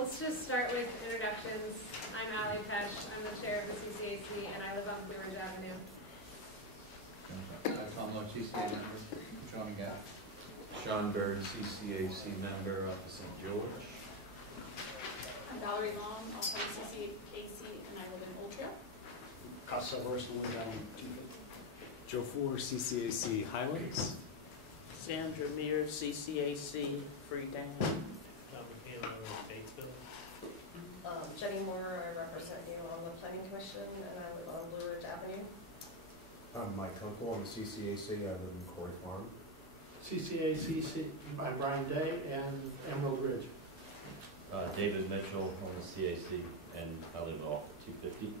let's just start with introductions. I'm Allie Pesh. I'm the chair of the CCAC, and I live on Blue Ridge Avenue. Tom Lowe, CCA member. John Gaff. Sean Bird, CCAC member of the St. George. I'm Valerie Long, also CCAC, and I live in Old Trail. Casa Ursula down 250. Joe Fuller, CCAC Highlands. Sandra Mears, CCAC Freetown. Jenny Moore, I represent you on the Planning Commission, and I live on Blue Ridge Avenue. I'm Mike Kunkel, I'm a CCAC, I live in Corey Farm. CCAC by Brian Day and Emerald Ridge. David Mitchell, on the CAC, and I live off 250.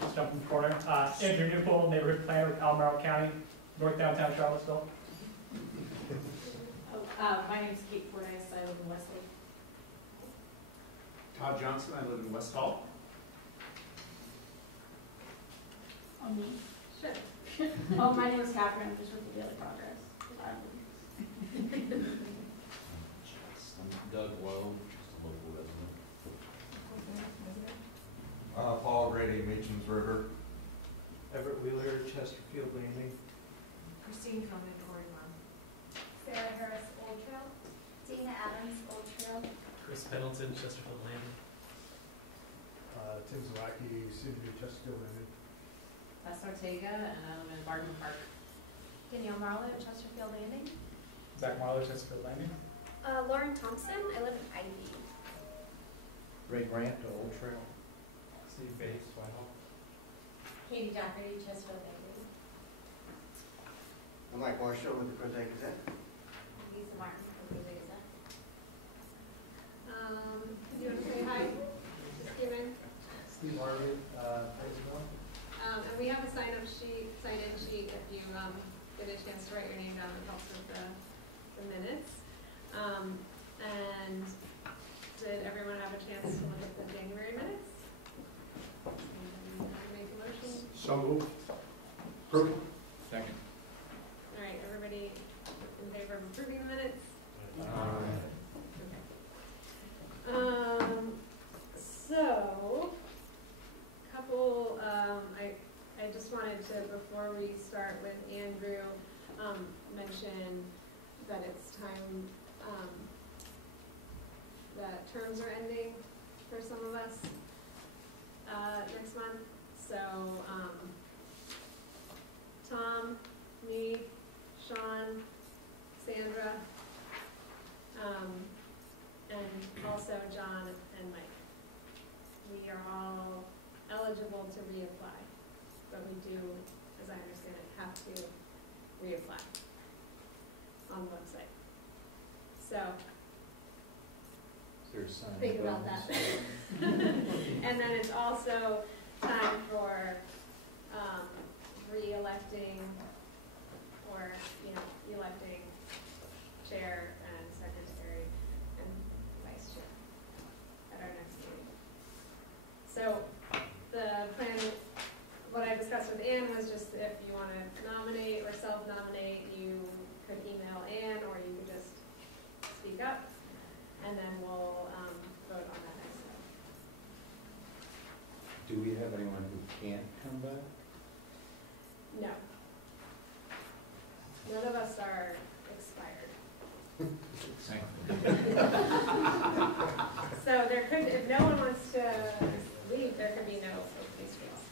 Let's jump in the corner. Andrew Knuppel, neighborhood planner with Albemarle County, North Downtown Charlottesville. My name is Kate Fordyce. I live in Westlake. Todd Johnson, I live in West Hall. On me? Sure. Oh, my name is Catherine. I'm just with the Daily Progress. Doug Lowe, just a local resident. Paul Grady, Machen's River. Everett Wheeler, Chesterfield Landing. Christine Coleman, Corey Farm. Sarah Harris, Old Trail. Dina Adams, Old Trail. Chris Pendleton, Chesterfield Landing. Tim Zawacki, City of Chesterfield Landing. Tess Ortega, and I live in Barton Park. Danielle Marlowe, Chesterfield Landing. Zach Marlowe, Chesterfield Landing. Lauren Thompson, I live in Ivy. Ray Grant to Old Trail. Steve Bates, Whitehall. Katie Doherty, Chesterfield Landing. I'm Mike Marshall with the Crozet Gazette. Lisa Martin, Crozet Gazette. Do you want to say hi? Just came in. Steve Harvey, Fraserville. And we have a sign-in sheet if you get a chance to write your name down. It helps with the minutes. And did everyone have a chance to look at the January minutes? Make a motion? So moved. Approved. Second. All right, everybody in favor of approving the minutes? Okay. So, couple, I just wanted to, before we start with Andrew, mention that it's time, that terms are ending for some of us next month. So, Tom, me, Sean, Sandra, and also John and Mike. We are all eligible to reapply, but we do, as I understand it, have to reapply on the website. So think about that. And then it's also time for re-electing or, electing chair and secretary and vice chair at our next meeting. So the plan, what I discussed with Ann was just if you want to nominate or self-nominate, you could email Ann or you could just speak up, and then we'll vote on that next time. Do we have anyone who can't come back? No. None of us are expired. So there could, if no one wants to leave, there could be no open space.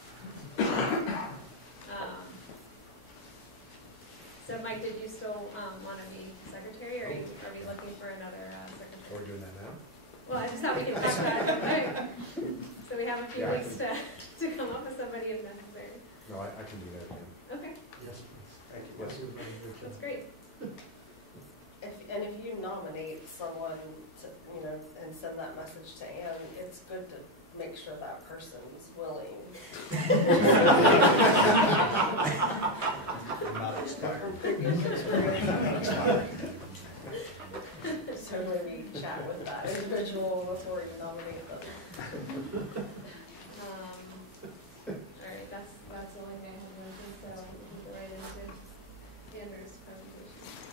So Mike, did you still want to be secretary, or are we looking for another secretary? We're doing that now? Well, I just thought we could talk about it, right? So we have a few weeks to come up with somebody if necessary. No, I can do that again. Okay. Yes, please. Thank you. Yes. That's great. If you nominate someone to, and send that message to Ann, it's good to make sure that person is willing. Not expired. So maybe chat with that individual before you nominate them. All right, that's the only thing I have mentioned, so we can go right into Andrew's presentation.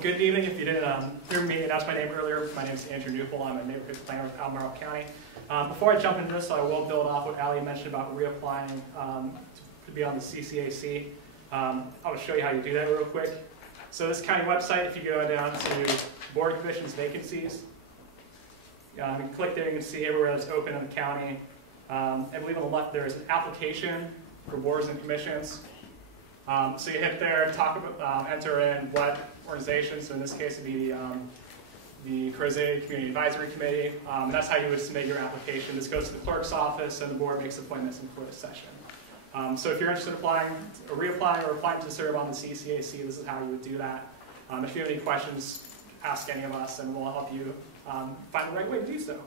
Well, good evening. If you didn't hear me announce my name earlier, my name is Andrew Knuppel. I'm a neighborhood planner with Albemarle County. Before I jump into this, I will build off what Ali mentioned about reapplying to be on the CCAC. I'll show you how you do that real quick. So this county website, if you go down to board commissions vacancies, you can click there, you can see everywhere that's open in the county. I believe on the left there is an application for boards and commissions. So you hit there, talk about, enter in what organizations, so in this case it would be the Crozet Community Advisory Committee. That's how you would submit your application. This goes to the clerk's office and the board makes appointments in closed session. So if you're interested in applying or reapplying or applying to serve on the CCAC, this is how you would do that. If you have any questions, ask any of us and we'll help you find the right way to do so.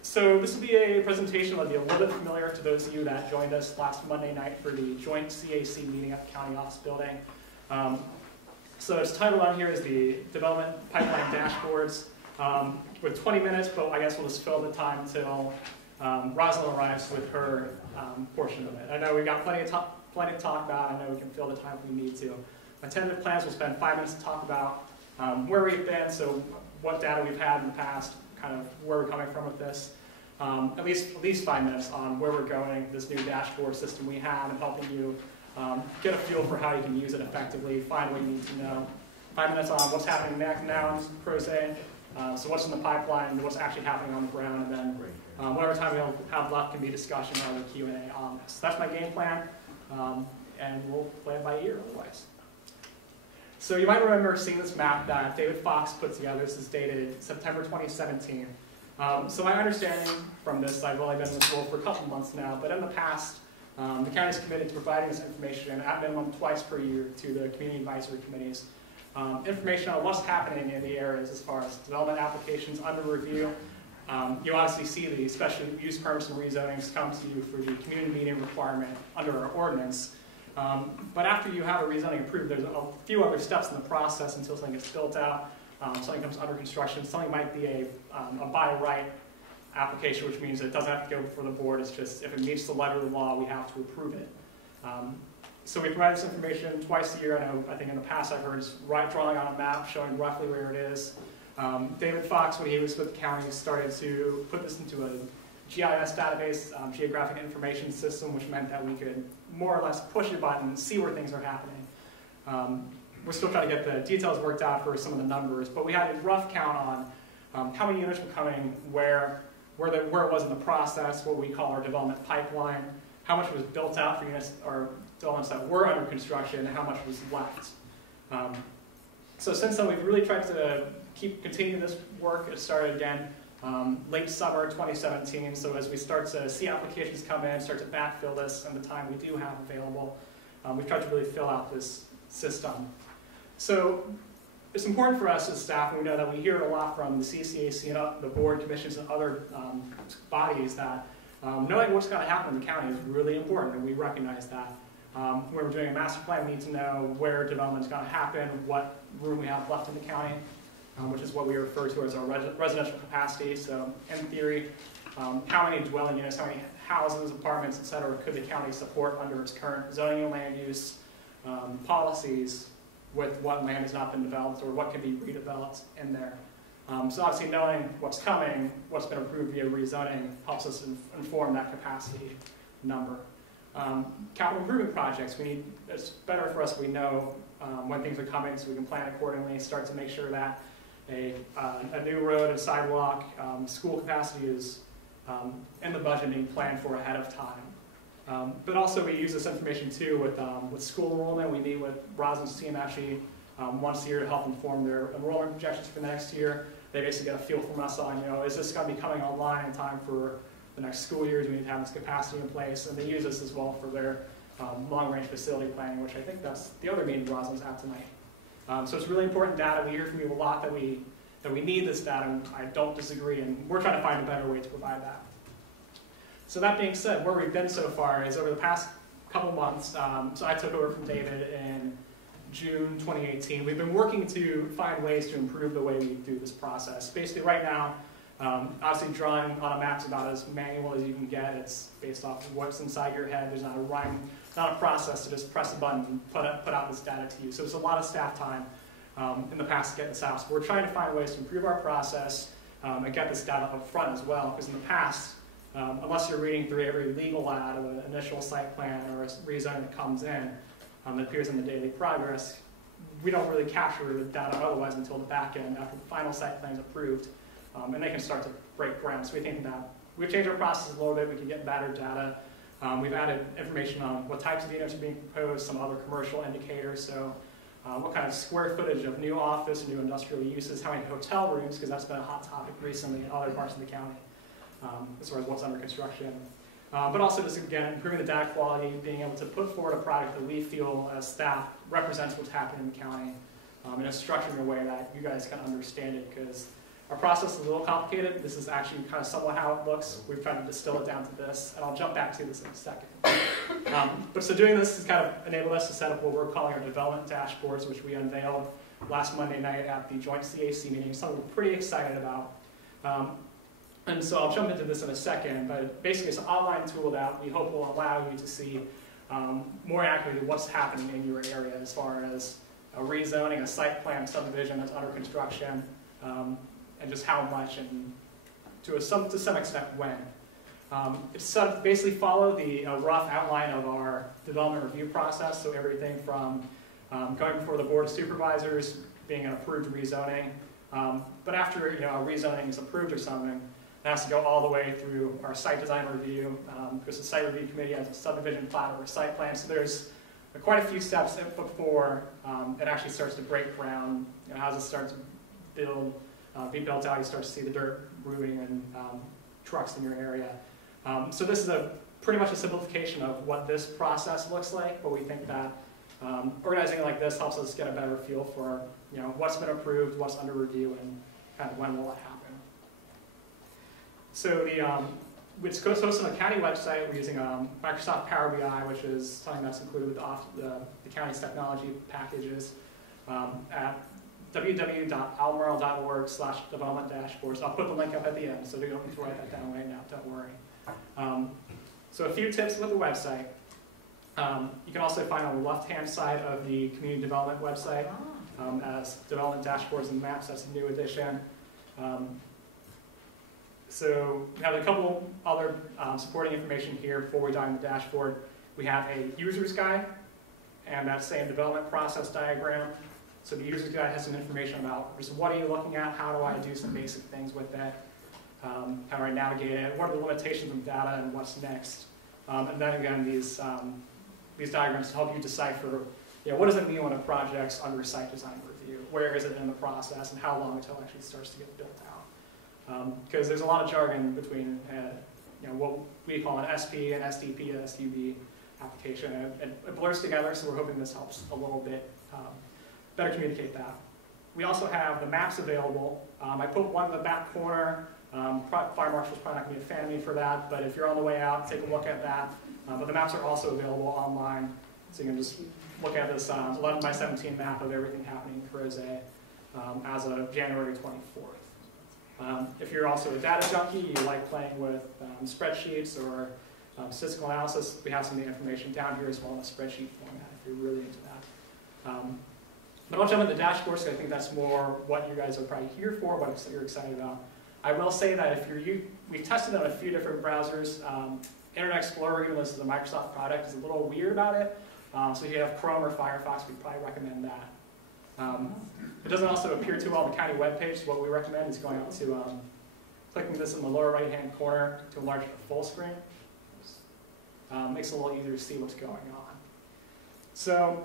So this will be a presentation that'll be a little bit familiar to those of you that joined us last Monday night for the joint CAC meeting at the county office building. So its title on here is the Development Pipeline Dashboards. With 20 minutes, but I guess we'll just fill the time until Rosalyn arrives with her portion of it. I know we've got plenty to talk about. I know we can fill the time if we need to. My tentative plans will spend 5 minutes to talk about where we've been, so what data we've had in the past, kind of where we're coming from with this. At least 5 minutes on where we're going, this new dashboard system we have, and helping you get a feel for how you can use it effectively, find what you need to know. 5 minutes on what's happening now in Crozet, so what's in the pipeline, and what's actually happening on the ground, and then whatever time we'll have left can be discussion or the Q&A on this. That's my game plan, and we'll play it by ear otherwise. So you might remember seeing this map that David Fox put together. This is dated September 2017. So my understanding from this, I've only been in this role for a couple months now, but in the past, the county is committed to providing this information at minimum twice per year to the community advisory committees. Information on what's happening in the areas as far as development applications under review. You obviously see the special use permits and rezonings come to you for the community meeting requirement under our ordinance. But after you have a rezoning approved, there's a few other steps in the process until something gets built out, something comes under construction. Something might be a by right application, which means it doesn't have to go before the board. It's just if it meets the letter of the law, we have to approve it. So we provide this information twice a year. I think in the past I've heard it's drawing on a map showing roughly where it is. David Fox, when he was with the county, started to put this into a GIS database, geographic information system, which meant that we could more or less push a button and see where things are happening. We're still trying to get the details worked out for some of the numbers, but we had a rough count on how many units were coming, where it was in the process, what we call our development pipeline, how much was built out for units or developments that were under construction, and how much was left. So since then, we've really tried to continue this work. It started again late summer 2017, so as we start to see applications come in, start to backfill this and the time we do have available, we've tried to really fill out this system. So it's important for us as staff, and we know that we hear a lot from the CCAC and the board commissions and other bodies that knowing what's going to happen in the county is really important, and we recognize that. When we're doing a master plan, we need to know where development is going to happen, what room we have left in the county, which is what we refer to as our residential capacity. So in theory, how many dwelling units, how many houses, apartments, et cetera, could the county support under its current zoning and land use policies with what land has not been developed or what can be redeveloped in there. So obviously knowing what's coming, what's been approved via rezoning helps us inform that capacity number. Capital improvement projects, it's better for us if we know when things are coming so we can plan accordingly, start to make sure that a new road, a sidewalk, school capacity is in the budget being planned for ahead of time. But also we use this information too with school enrollment. We meet with Rosalyn's team actually once a year to help inform their enrollment projections for next year. They basically get a feel from us on, is this going to be coming online in time for the next school year? Do we need to have this capacity in place? And they use this as well for their long-range facility planning, which I think that's the other meeting Rosalyn's at tonight. So it's really important data. We hear from you a lot that we need this data, and I don't disagree, and we're trying to find a better way to provide that. So that being said, where we've been so far is over the past couple months, so I took over from David in June 2018. We've been working to find ways to improve the way we do this process. Basically right now, obviously drawing on a map is about as manual as you can get. It's based off of what's inside your head. There's not a rhyme, not a process to just press a button and put out this data to you. So it's a lot of staff time in the past to get this out. So we're trying to find ways to improve our process and get this data up front as well, because in the past, unless you're reading through every legal ad of an initial site plan or a rezone that comes in that appears in the daily progress, we don't really capture the data otherwise until the back end after the final site plan is approved, and they can start to break ground. So we think that we've changed our process a little bit, we can get better data. We've added information on what types of units are being proposed, some other commercial indicators, so what kind of square footage of new office, new industrial uses, how many hotel rooms, because that's been a hot topic recently in other parts of the county, as far as what's under construction. But also just, again, improving the data quality, being able to put forward a product that we feel as staff represents what's happening in the county, and it's structured in a way that you guys can understand it, because our process is a little complicated. This is actually kind of somewhat how it looks. We've tried to distill it down to this, and I'll jump back to this in a second. But so doing this has kind of enabled us to set up what we're calling our development dashboards, which we unveiled last Monday night at the joint CAC meeting, something we're pretty excited about. And so I'll jump into this in a second, but basically it's an online tool that we hope will allow you to see more accurately what's happening in your area as far as a rezoning, a site plan subdivision that's under construction, and just how much and to some extent when. It's basically follow the rough outline of our development review process, so everything from going before the Board of Supervisors, being an approved rezoning, but after a rezoning is approved or something, it has to go all the way through our site design review, because the site review committee has a subdivision plat or a site plan, so there's quite a few steps before it actually starts to break ground. As it starts to be built out, you start to see the dirt moving and trucks in your area. So this is pretty much a simplification of what this process looks like, but we think that organizing it like this helps us get a better feel for what's been approved, what's under review, and kind of when will it happen. So it's hosted on the county website. We're using Microsoft Power BI, which is something that's included with the county's technology packages at www.albemarle.org/development dashboards. I'll put the link up at the end, so you don't need to write that down right now, don't worry. So a few tips with the website. You can also find on the left-hand side of the community development website as development dashboards and maps. That's a new addition. So we have a couple other supporting information here before we dive into the dashboard. We have a user's guide and that same development process diagram. So the user's guide has some information about just what are you looking at, how do I do some basic things with it, how do I navigate it, what are the limitations of data and what's next. And then again, these diagrams help you decipher what does it mean when a project's under site design review, where is it in the process, and how long until it actually starts to get built out. Because there's a lot of jargon between what we call an SP, an SDP, an SUB application, and it blurs together, so we're hoping this helps a little bit better communicate that. We also have the maps available. I put one in the back corner. Fire marshal's probably not going to be a fan of me for that, but if you're on the way out, take a look at that. But the maps are also available online, so you can just look at this 11 by 17 map of everything happening in Crozet as of January 24th. If you're also a data junkie, you like playing with spreadsheets or statistical analysis, we have some of the information down here as well in a spreadsheet format if you're really into that. But I'll jump into the dashboards because I think that's more what you guys are probably here for, what you're excited about. I will say that if we've tested on a few different browsers. Internet Explorer, even though this is a Microsoft product, is a little weird about it. So if you have Chrome or Firefox, we'd probably recommend that. It doesn't also appear too well on the county webpage, so what we recommend is going up to clicking this in the lower right-hand corner to enlarge it to full screen. Makes it a little easier to see what's going on. So,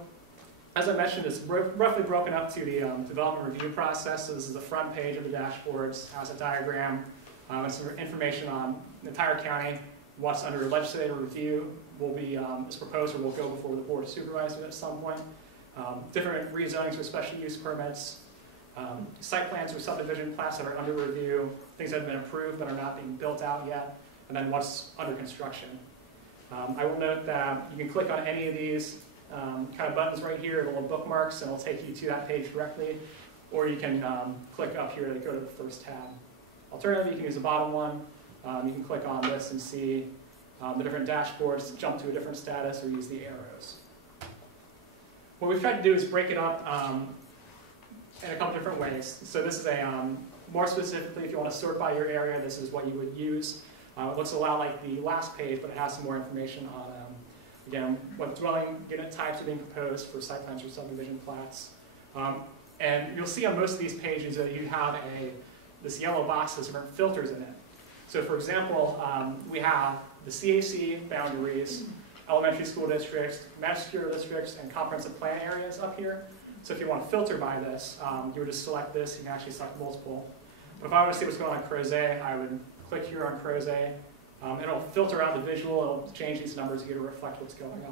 as I mentioned, it's roughly broken up to the development review process. So this is the front page of the dashboards, has a diagram, and some information on the entire county, what's under legislative review will be is proposed or will go before the Board of Supervisors at some point. Different rezonings or special use permits, site plans or subdivision plans that are under review, things that have been approved but are not being built out yet, and then what's under construction. I will note that you can click on any of these kind of buttons right here, the little bookmarks, and it'll take you to that page directly, or you can click up here to go to the first tab. Alternatively, you can use the bottom one. You can click on this and see the different dashboards, jump to a different status, or use the arrows. What we've tried to do is break it up in a couple different ways. So this is a, more specifically, if you want to sort by your area, this is what you would use. It looks a lot like the last page, but it has some more information on, again, what dwelling unit types are being proposed for site plans or subdivision plats. And you'll see on most of these pages that you have this yellow box has different filters in it. So for example, we have the CAC boundaries, elementary school districts, magisterial districts, and comprehensive plan areas up here. So if you want to filter by this, you would just select this. You can actually select multiple. But if I want to see what's going on in Crozet, I would click here on Crozet. It'll filter out the visual. It'll change these numbers here to reflect what's going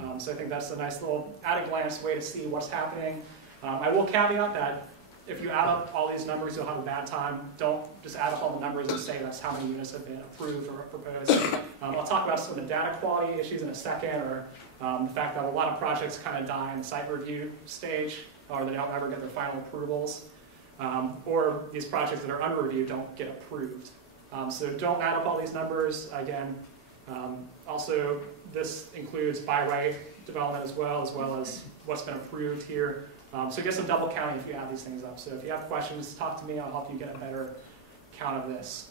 on. So I think that's a nice little at-a-glance way to see what's happening. I will caveat that if you add up all these numbers, you'll have a bad time. Don't just add up all the numbers and say that's how many units have been approved or proposed. I'll talk about some of the data quality issues in a second, or the fact that a lot of projects kind of die in the site review stage, or they don't ever get their final approvals, or these projects that are under review don't get approved. So don't add up all these numbers. Again, also this includes by right development as well as what's been approved here. So get some double counting if you add these things up. So if you have questions, talk to me. I'll help you get a better count of this.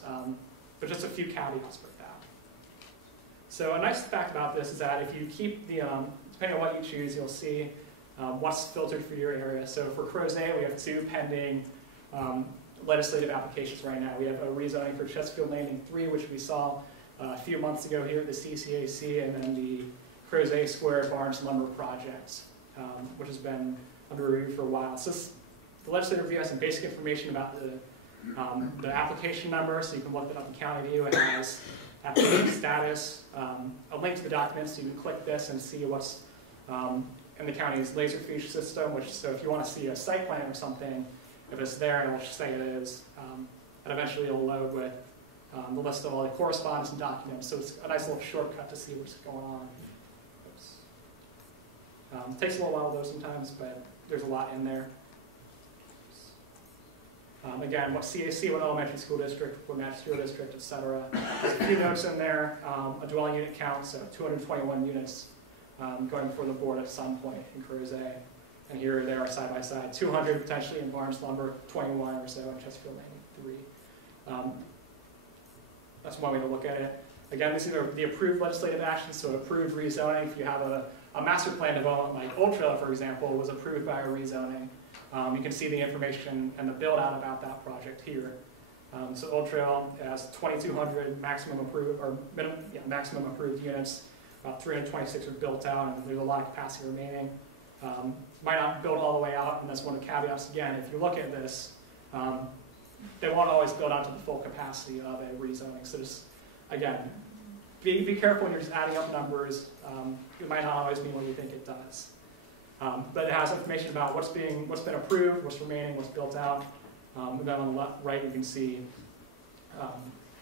But just a few caveats with that. So a nice fact about this is that if you keep the, depending on what you choose, you'll see what's filtered for your area. So for Crozet, we have 2 pending legislative applications right now. We have a rezoning for Chesterfield Landing 3, which we saw a few months ago here at the CCAC, and then the Crozet Square Barnes Lumber project, which has been under review for a while. So the legislative review has some basic information about the application number, so you can look that up in County View. It has application status, a link to the document, so you can click this and see what's in the county's Laserfiche system, so if you want to see a site plan or something, if it's there, it'll just say it is, and eventually it'll load with the list of all the correspondence and documents, so it's a nice little shortcut to see what's going on. It takes a little while though sometimes, but there's a lot in there. Again, what CAC, what elementary school district, what magisterial district, etc. There's a few notes in there, a dwelling unit count, so 221 units going before the board at some point in Crozet. And here they are side by side, 200 potentially in Barnes Lumber, 21 or so in Chesterfield Landing 3. That's one way to look at it. Again, these are the approved legislative actions, so approved rezoning. If you have a master plan development like Old Trail, for example, was approved by a rezoning. You can see the information and the build out about that project here. So Old Trail has 2,200 maximum approved maximum approved units. About 326 are built out, and there's a lot of capacity remaining. Might not build all the way out, and that's one of the caveats. Again, if you look at this, they won't always build out to the full capacity of a rezoning. So just again, be careful when you're just adding up numbers. It might not always mean what you think it does. But it has information about what's been approved, what's remaining, what's built out. And then on the left, right, you can see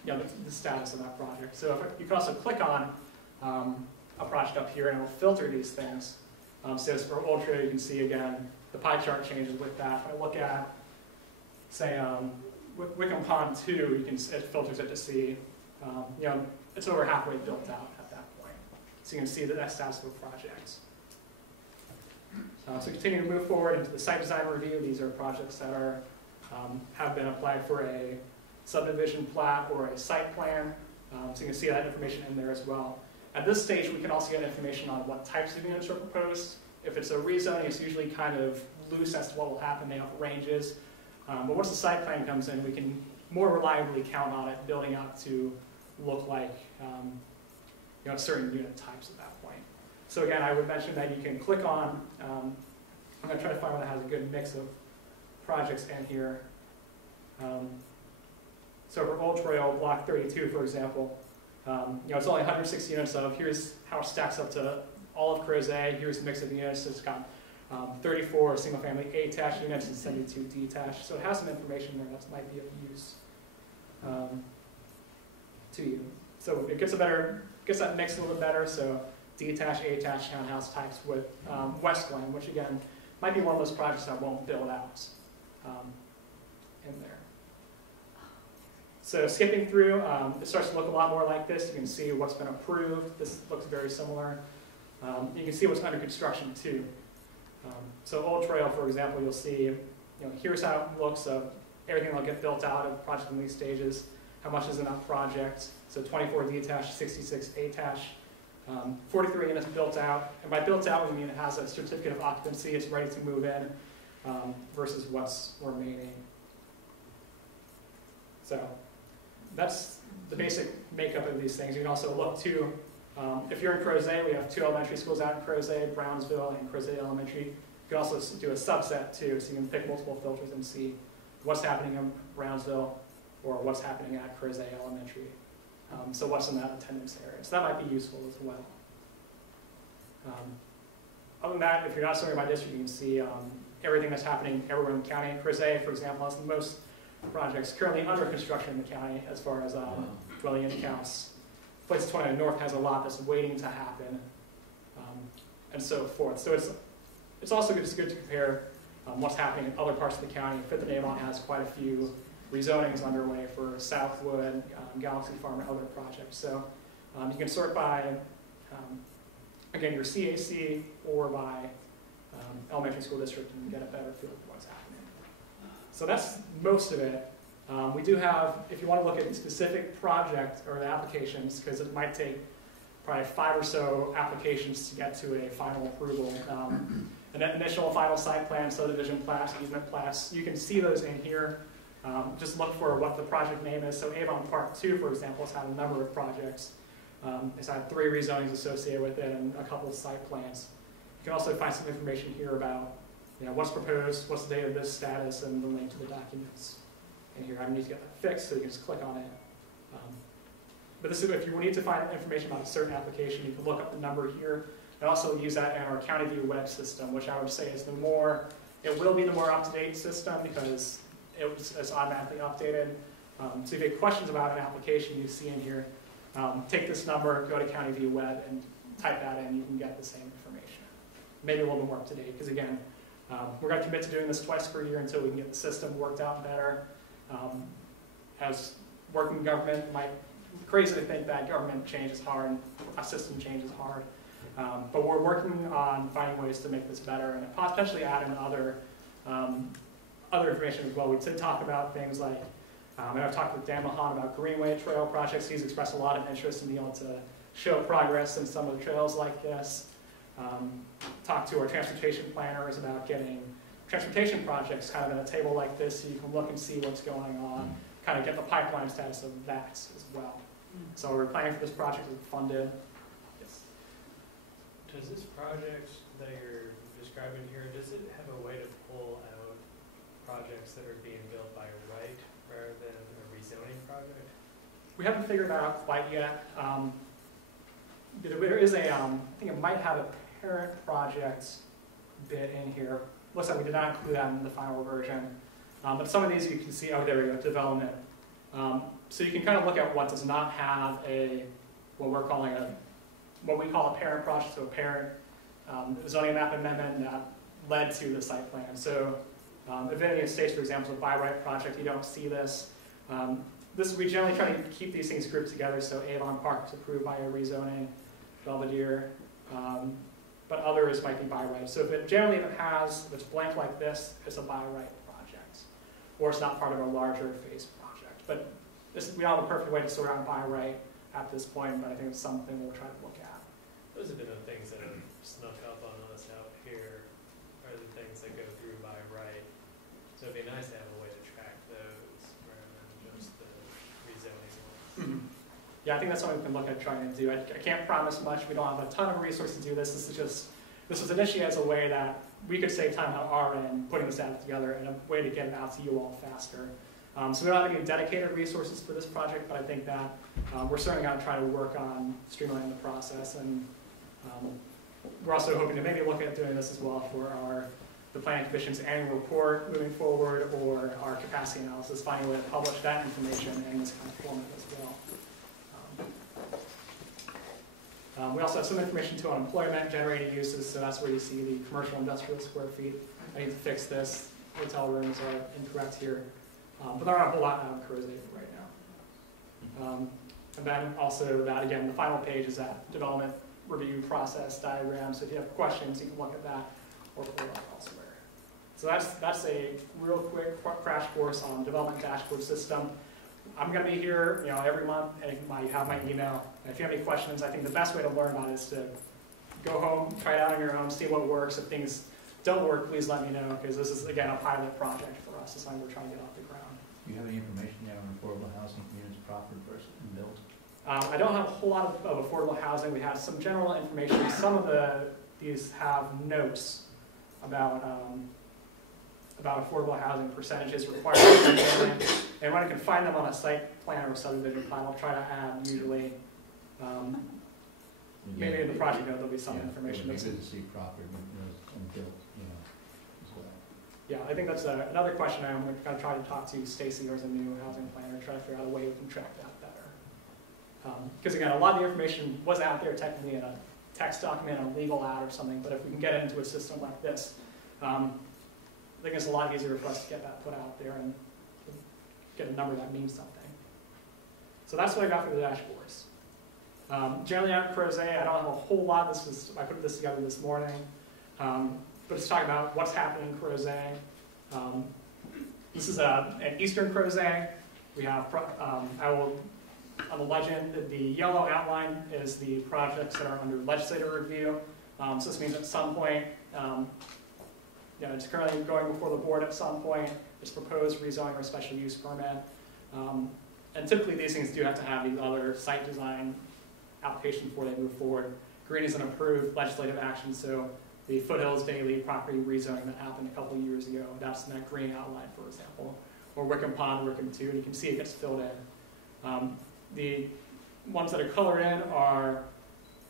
the status of that project. So you can also click on a project up here, and it will filter these things. So as for Old Trail, you can see again the pie chart changes with that. If I look at, say, Wickham Pond 2, it filters it to see, it's over halfway built out at that point. So you can see that status of a project. So continue to move forward into the site design review. These are projects that have been applied for a subdivision plat or a site plan. So you can see that information in there as well. At this stage, we can also get information on what types of units are proposed. If it's a rezoning, it's usually kind of loose as to what will happen. They have ranges. But once the site plan comes in, we can more reliably count on it building out to look like certain unit types at that point. So again, I would mention that you can click on, I'm going to try to find one that has a good mix of projects in here. So for Old Trail, Block 32, for example, it's only 106 units of, here's how it stacks up to all of Crozet, here's a mix of units. It's got 34 single-family attached units and 72 detached. So it has some information there that might be of use to you. So it gets that mix a little bit better. So detached, attached townhouse types with West Glen, which again might be one of those projects that won't build out in there. So skipping through, it starts to look a lot more like this. You can see what's been approved. This looks very similar. You can see what's under construction too. So Old Trail, for example, you'll see here's how it looks of everything that'll get built out of project in these stages, how much is in that project. So 24 detached, 66 attached, 43 units built out. And by built out, we mean it has a certificate of occupancy, it's ready to move in, versus what's remaining. So that's the basic makeup of these things. You can also look to, if you're in Crozet, we have 2 elementary schools out in Crozet, Brownsville and Crozet Elementary. You can also do a subset too, so you can pick multiple filters and see what's happening in Brownsville or what's happening at Crozet Elementary. So what's in that attendance area. So that might be useful as well. Other than that, if you're not sorting by district, you can see everything that's happening everywhere in the county. Crozet, for example, has the most projects currently under construction in the county as far as dwelling unit counts. Places 20 North has a lot that's waiting to happen, and so forth. So it's also good to compare what's happening in other parts of the county. Fifth and Avon has quite a few rezonings underway for Southwood, Galaxy Farm, and other projects. So you can sort by, again, your CAC or by elementary school district and get a better feel for what's happening. So that's most of it. We do have, if you want to look at specific project or the applications, because it might take probably 5 or so applications to get to a final approval. An initial final site plan, subdivision plats, easement plats, you can see those in here. Just look for what the project name is. So Avon Park 2, for example, has had a number of projects. It's had 3 rezonings associated with it and a couple of site plans. You can also find some information here about what's proposed, what's the date of this status, and the link to the documents. And here, I need to get that fixed, so you can just click on it. But this is if you need to find information about a certain application, you can look up the number here. And also use that in our County View web system, which I would say is it will be the more up-to-date system because it's automatically updated. So if you have questions about an application you see in here, take this number, go to County View web, and type that in. You can get the same information. Maybe a little bit more up-to-date because, again, we're going to commit to doing this twice per year until we can get the system worked out better. As working government, crazy to think that government change is hard and a system change is hard. But we're working on finding ways to make this better and potentially add in other information as well. We did talk about things like, and I've talked with Dan Mahan about Greenway Trail projects. He's expressed a lot of interest in being able to show progress in some of the trails like this. Talk to our transportation planners about getting transportation projects kind of at a table like this so you can look and see what's going on, kind of get the pipeline status of that as well. So we're planning for this project to be funded. Does this project that you're describing here, does it have a way to pull out projects that are being built by right rather than a rezoning project? We haven't figured that out quite yet. There is I think it might have a parent project bit in here. Looks like we did not include that in the final version. But some of these you can see, there we go, development. So you can kind of look at what does not have what we call a parent project, so a parent zoning map amendment that led to the site plan. So if any estates, for example, a by right project, you don't see this. We generally try to keep these things grouped together, so Avon Park is approved by a rezoning, Belvedere, but others might be by right. So if it's blank like this, it's a by right project, or it's not part of a larger phase project. But we don't have a perfect way to sort out by right at this point, but I think it's something we'll try to look at. Those have been the things that have snuck up on us out here, are the things that go through by right. So it'd be nice to have a way to track those rather than just the rezoning ones. Yeah, I think that's something we can look at trying to do. I can't promise much. We don't have a ton of resources to do this. This was initiated as a way that we could save time on our end putting this data together and a way to get it out to you all faster. So we don't have any dedicated resources for this project, but I think that we're certainly going to try to work on streamlining the process, and we're also hoping to maybe look at doing this as well for the Planning Commission's annual report moving forward, or our capacity analysis, finding a way to publish that information in this kind of format as well. We also have some information too on employment generating uses, so that's where you see the commercial industrial square feet. I need to fix this. Hotel rooms are incorrect here. But there aren't a whole lot out in Crozet right now. And then also that, again, the final page is that development review process diagram. So if you have questions, you can look at that or pull it up elsewhere. So that's a real quick crash course on development dashboard system. I'm going to be here, every month, and you have my email. And if you have any questions, I think the best way to learn about it is to go home, try it out on your own, see what works. If things don't work, please let me know, because this is, again, a pilot project for us. It's something we're trying to get off the ground. Do you have any information yet on affordable housing units proffered versus built? I don't have a whole lot of affordable housing. We have some general information. Some of these have notes about affordable housing percentages required. And when I can find them on a site plan or a subdivision plan, I'll try to add usually. Maybe in the project note there'll be some information. It would be good to see proffered and built, as well. Yeah, I think that's another question I'm going to try to talk to Stacy, who's a new housing planner, and try to figure out a way we can track that better. Because again, a lot of the information was out there technically in a text document, a legal ad or something, but if we can get it into a system like this, I think it's a lot easier for us to get that put out there and get a number that means something. So that's what I got for the dashboards. Generally at Crozet, I don't have a whole lot. I put this together this morning. But it's talking about what's happening in Crozet. This is an Eastern Crozet. We have, on the legend, the yellow outline is the projects that are under legislative review. So this means at some point, it's currently going before the board at some point. It's proposed rezoning or special use permit. And typically these things do have to have these other site design applications before they move forward. Green is an approved legislative action, so the Foothills Daily property rezoning that happened a couple of years ago, that's in that green outline, for example. Or Wickham Pond, Wickham 2, and you can see it gets filled in. The ones that are colored in are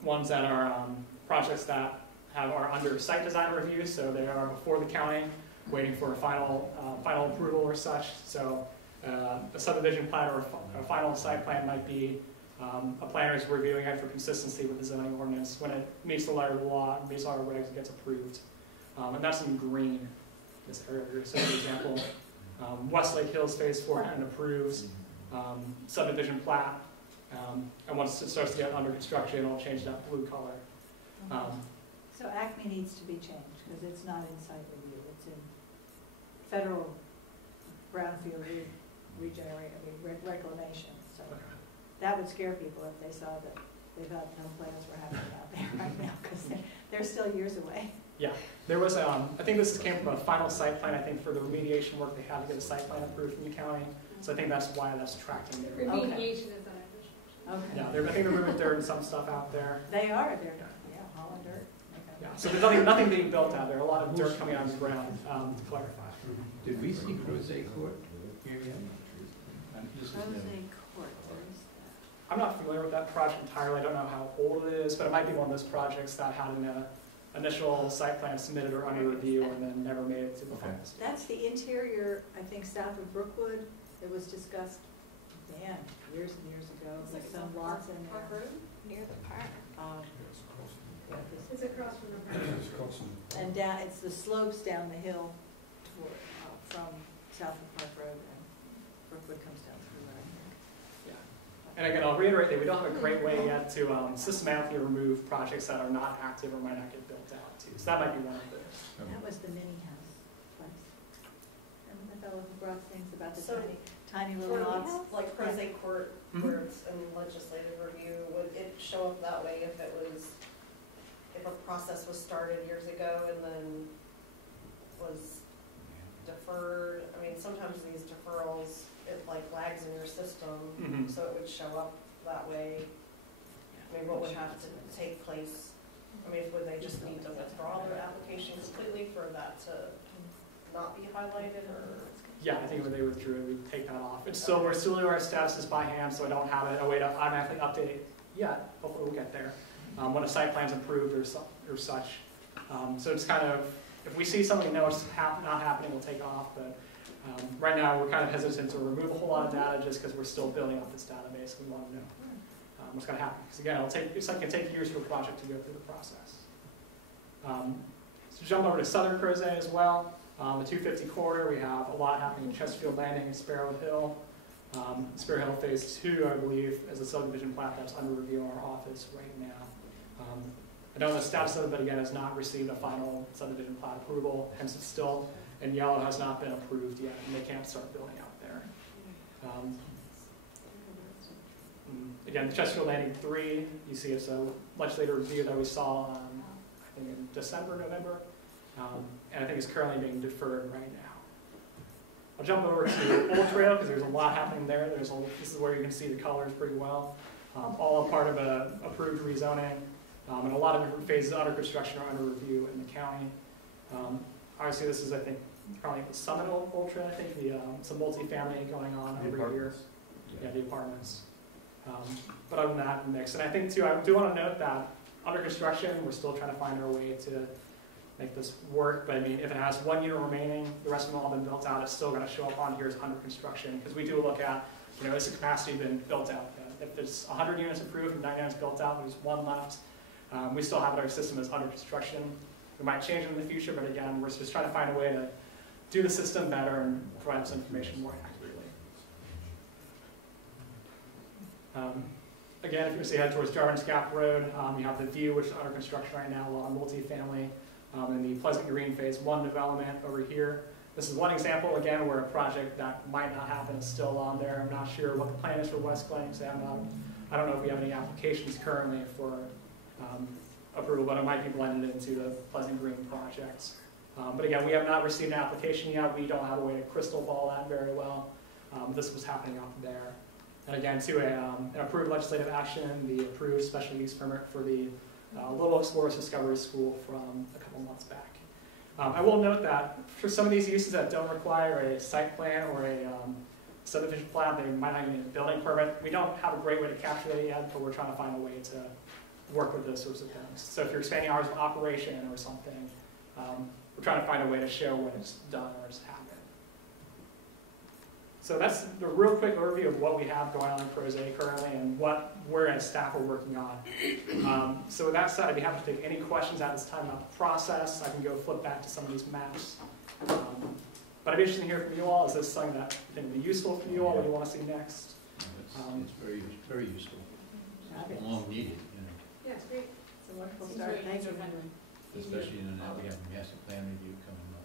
ones that are projects that are under site design review, so they are before the county, waiting for a final approval or such. So a subdivision plan or a final site plan might be a planner is reviewing it for consistency with the zoning ordinance. When it meets the letter of the law, meets our regs, it gets approved. And that's in green, this area here. So for example, Westlake Hills Phase 4 and approves subdivision plat. And once it starts to get under construction, it'll change that blue color. So ACME needs to be changed because it's not in site review. It's in federal brownfield reclamation. So that would scare people if they saw that they've had no plans for having it out there right now because they're still years away. Yeah, there was, I think this came from a final site plan. I think for the remediation work, they had to get a site plan approved from the county. So I think that's why that's tracked in there. Remediation is an addition. Okay. Yeah, I think they're moving dirt and some stuff out there. They are. They're hauling dirt. Okay. Yeah, so there's nothing being built out there. A lot of dirt coming out of the ground, to clarify. Did we see Crozet Court here yet? Crozet Court, where is that? I'm not familiar with that project entirely. I don't know how old it is, but it might be one of those projects that had an initial site plan submitted or under review and then never made it to the final stage. That's the interior, I think, south of Brookwood. It was discussed, years and years ago. Like some lots in there. Park Road? Near the park. It's across from the park. And down, it's the slopes down the hill toward, from south of Park Road, and Brookwood comes down through there, I think. Yeah. And again, I'll reiterate that we don't have a great way yet to systematically remove projects that are not active or might not get built out too. So that might be one of the. That was the mini house place. And the fellow who brought things about the So tiny little lots. Like Crozet Court, where it's in legislative review, would it show up that way if a process was started years ago and then was deferred? I mean, sometimes these deferrals, it like lags in your system, so it would show up that way. I mean, what would have to take place? I mean, would they just need to withdraw their application completely for that to not be highlighted, or? Yeah, I think when they withdrew it, we'd take that off. It's still, we're still doing our statuses by hand, so I don't have a way to automatically update it yet. Hopefully we'll get there. When a site plan's approved or such. So it's kind of, if we see something we know it's not happening, we'll take it off. But right now we're kind of hesitant to remove a whole lot of data just because we're still building up this database. We want to know what's going to happen. Because again, it's like it can take years for a project to go through the process. So jump over to Southern Crozet as well. The 250 corridor, we have a lot happening in Chesterfield Landing and Sparrow Hill. Sparrow Hill Phase 2, I believe, is a subdivision plat that's under review in our office right now. I know the status of it, but again, has not received a final subdivision plat approval, hence it's still and yellow has not been approved yet, and they can't start building out there. Again, the Chesterfield Landing 3, you see it's a legislative review that we saw, I think in December, November, and I think it's currently being deferred right now. I'll jump over to Old Trail because there's a lot happening there. This is where you can see the colors pretty well. All a part of an approved rezoning, and a lot of different phases under construction or under review in the county. Obviously, this is, I think, probably the Summit Old Trail. I think it's a multifamily going on over here. Yeah, the apartments. But other than that, mix. And I think too, I do want to note that under construction, we're still trying to find our way to make this work. But I mean, if it has 1 year remaining, the rest of them all been built out, it's still going to show up on here as under construction because we do look at, is the capacity been built out? If there's 100 units approved and 9 units built out, there's 1 left. We still have our system as under construction. It might change in the future, but again, we're just trying to find a way to do the system better and provide this information more accurately. Again, if you see head towards Jarvin's Gap Road, you have the View, which is under construction right now, along multifamily, and the Pleasant Green Phase 1 development over here. This is one example, again, where a project that might not happen is still on there. I'm not sure what the plan is for West Glen, because I don't know if we have any applications currently for approval, but it might be blended into the Pleasant Green projects. But again, we have not received an application yet. We don't have a way to crystal ball that very well. This was happening out there. And again, to an approved legislative action, the approved special use permit for the Little Explorers Discovery School from a couple months back. I will note that for some of these uses that don't require a site plan or a subdivision plan, they might not even need a building permit. We don't have a great way to capture that yet, but we're trying to find a way to work with those sorts of things. So if you're expanding hours of operation or something, we're trying to find a way to show when it's done or it's happened. So that's the real quick overview of what we have going on in Crozet currently and what we're as staff are working on. So with that said, I'd be happy to take any questions at this time about the process. I can go flip back to some of these maps. But I'd be interested to hear from you all. Is this something that would be useful for you all? What do you want to see next? It's very useful. It's long needed, Yeah, it's great. It's a wonderful start. Thank you. especially now we have a master plan review coming up.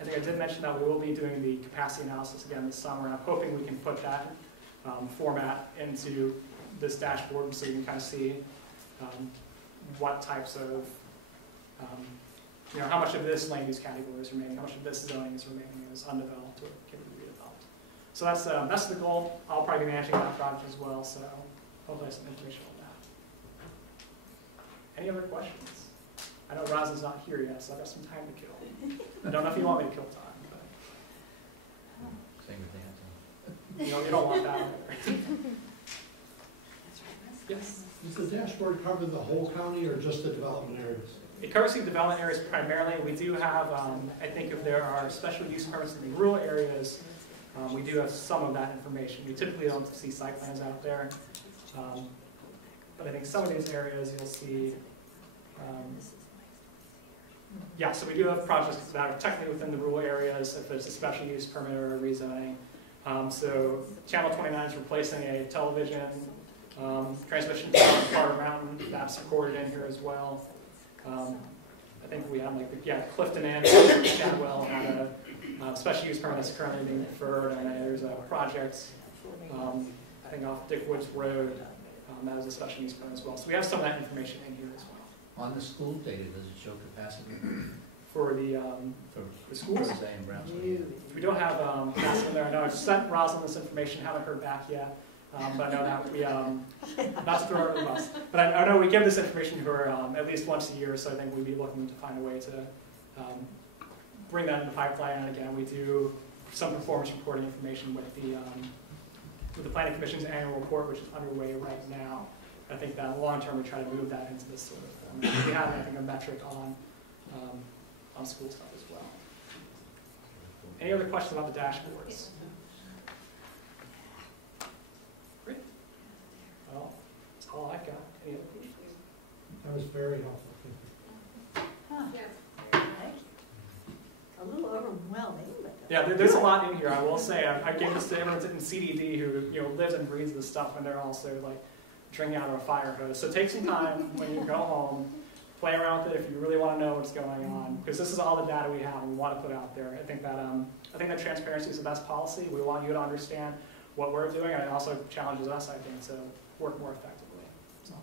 I think I did mention that we will be doing the capacity analysis again this summer, and I'm hoping we can put that format into this dashboard so you can kind of see what types of, how much of this land use category is remaining, how much of this zoning is remaining as undeveloped or can be redeveloped. So that's the goal. I'll probably be managing that project as well, so hopefully I have some information on that. Any other questions? I know Rosalyn's not here yet, so I've got some time to kill. I don't know if you want me to kill time, but Same with the you don't want that either. Yes? Does the dashboard cover the whole county or just the development areas? It covers the development areas primarily. We do have, I think if there are special use permits in the rural areas, we do have some of that information. We typically don't see site plans out there. But I think some of these areas you'll see, yeah, so we do have projects that are technically within the rural areas if there's a special use permit or a rezoning. So Channel 29 is replacing a television transmission tower in Carter Mountain. That's recorded in here as well. I think we have Clifton and Chadwell had a special use permit that's currently being deferred, and there's a project I think off Dick Woods Road that has a special use permit as well. So we have some of that information in here as well. On the school data, does it show capacity? For the schools? We don't have capacity in there. I know I've sent Rosalyn this information, haven't heard back yet. But I know that we, not to throw her under the bus, but I know we give this information to her at least once a year, so I think we'd be looking to find a way to bring that in the pipeline. And again, we do some performance reporting information with the Planning Commission's annual report, which is underway right now. I think that long term we try to move that into this sort of format. We have, I think, a metric on school stuff as well. Any other questions about the dashboards? Great. Well, that's all I've got. Any other questions? That was very helpful. Huh. Yes. A little overwhelming, but. Yeah, there's a lot in here. I will say, I gave this to everyone in CDD who lives and breathes this stuff, and they're also like drinking out of a fire hose. So take some time when you go home play around with it if you really want to know what's going on, because this is all the data we have and we want to put out there. I think that transparency is the best policy. We want you to understand what we're doing, and it also challenges us, I think, to work more effectively. So,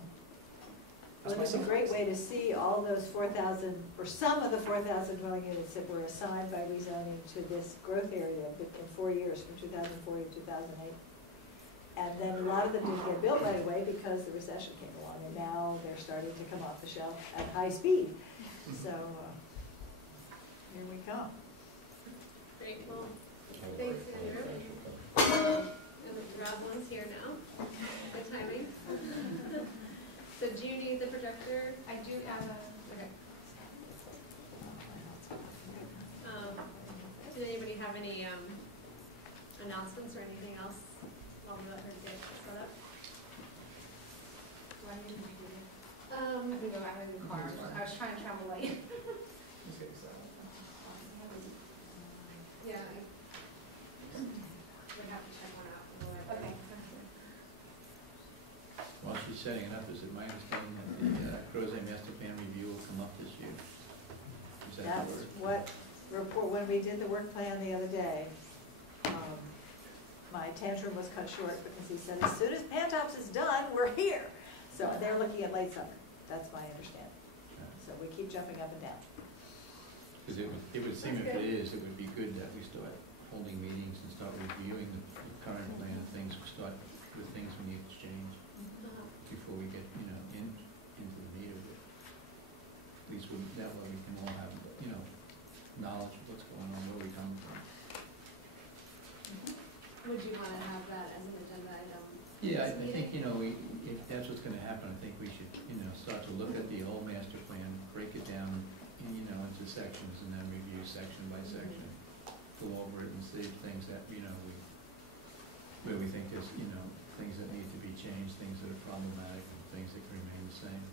that's Well, it's a my great soapbox. way to see all those 4,000, or some of the 4,000 dwelling units that were assigned by rezoning to this growth area in 4 years, from 2004 to 2008. And then a lot of them didn't get built right away because the recession came along, and now they're starting to come off the shelf at high speed. So, here we come. Great, well, thanks, Andrew. Rosalyn's here now. Good timing. So do you need the projector? I do have a, Okay. Did anybody have any announcements or anything else while we let her get set up? do I need to do it? I'm gonna go out in the car. I was trying to travel late. Yeah, I would have to check one out. Okay. While she's setting it up, is it my understanding that the Crozet master plan review will come up this year? Is that the That's word? what report, when we did the work plan the other day, my tantrum was cut short because he said, as soon as Pantops is done, we're here. So they're looking at late summer. That's my understanding. So we keep jumping up and down. Because it would seem if it is, it would be good that we start holding meetings and start reviewing the current plan of things, start with things we need to change before we get, into the meat of it. At least that way we can all have, knowledge of what's going on, where we come from. Would you want to have that as an agenda item? Yeah, I think, if that's what's gonna happen, I think we should, start to look at the old master plan, break it down, into sections, and then review section by section. Go over it and see things that, where we think there's, things that need to be changed, things that are problematic, and things that can remain the same.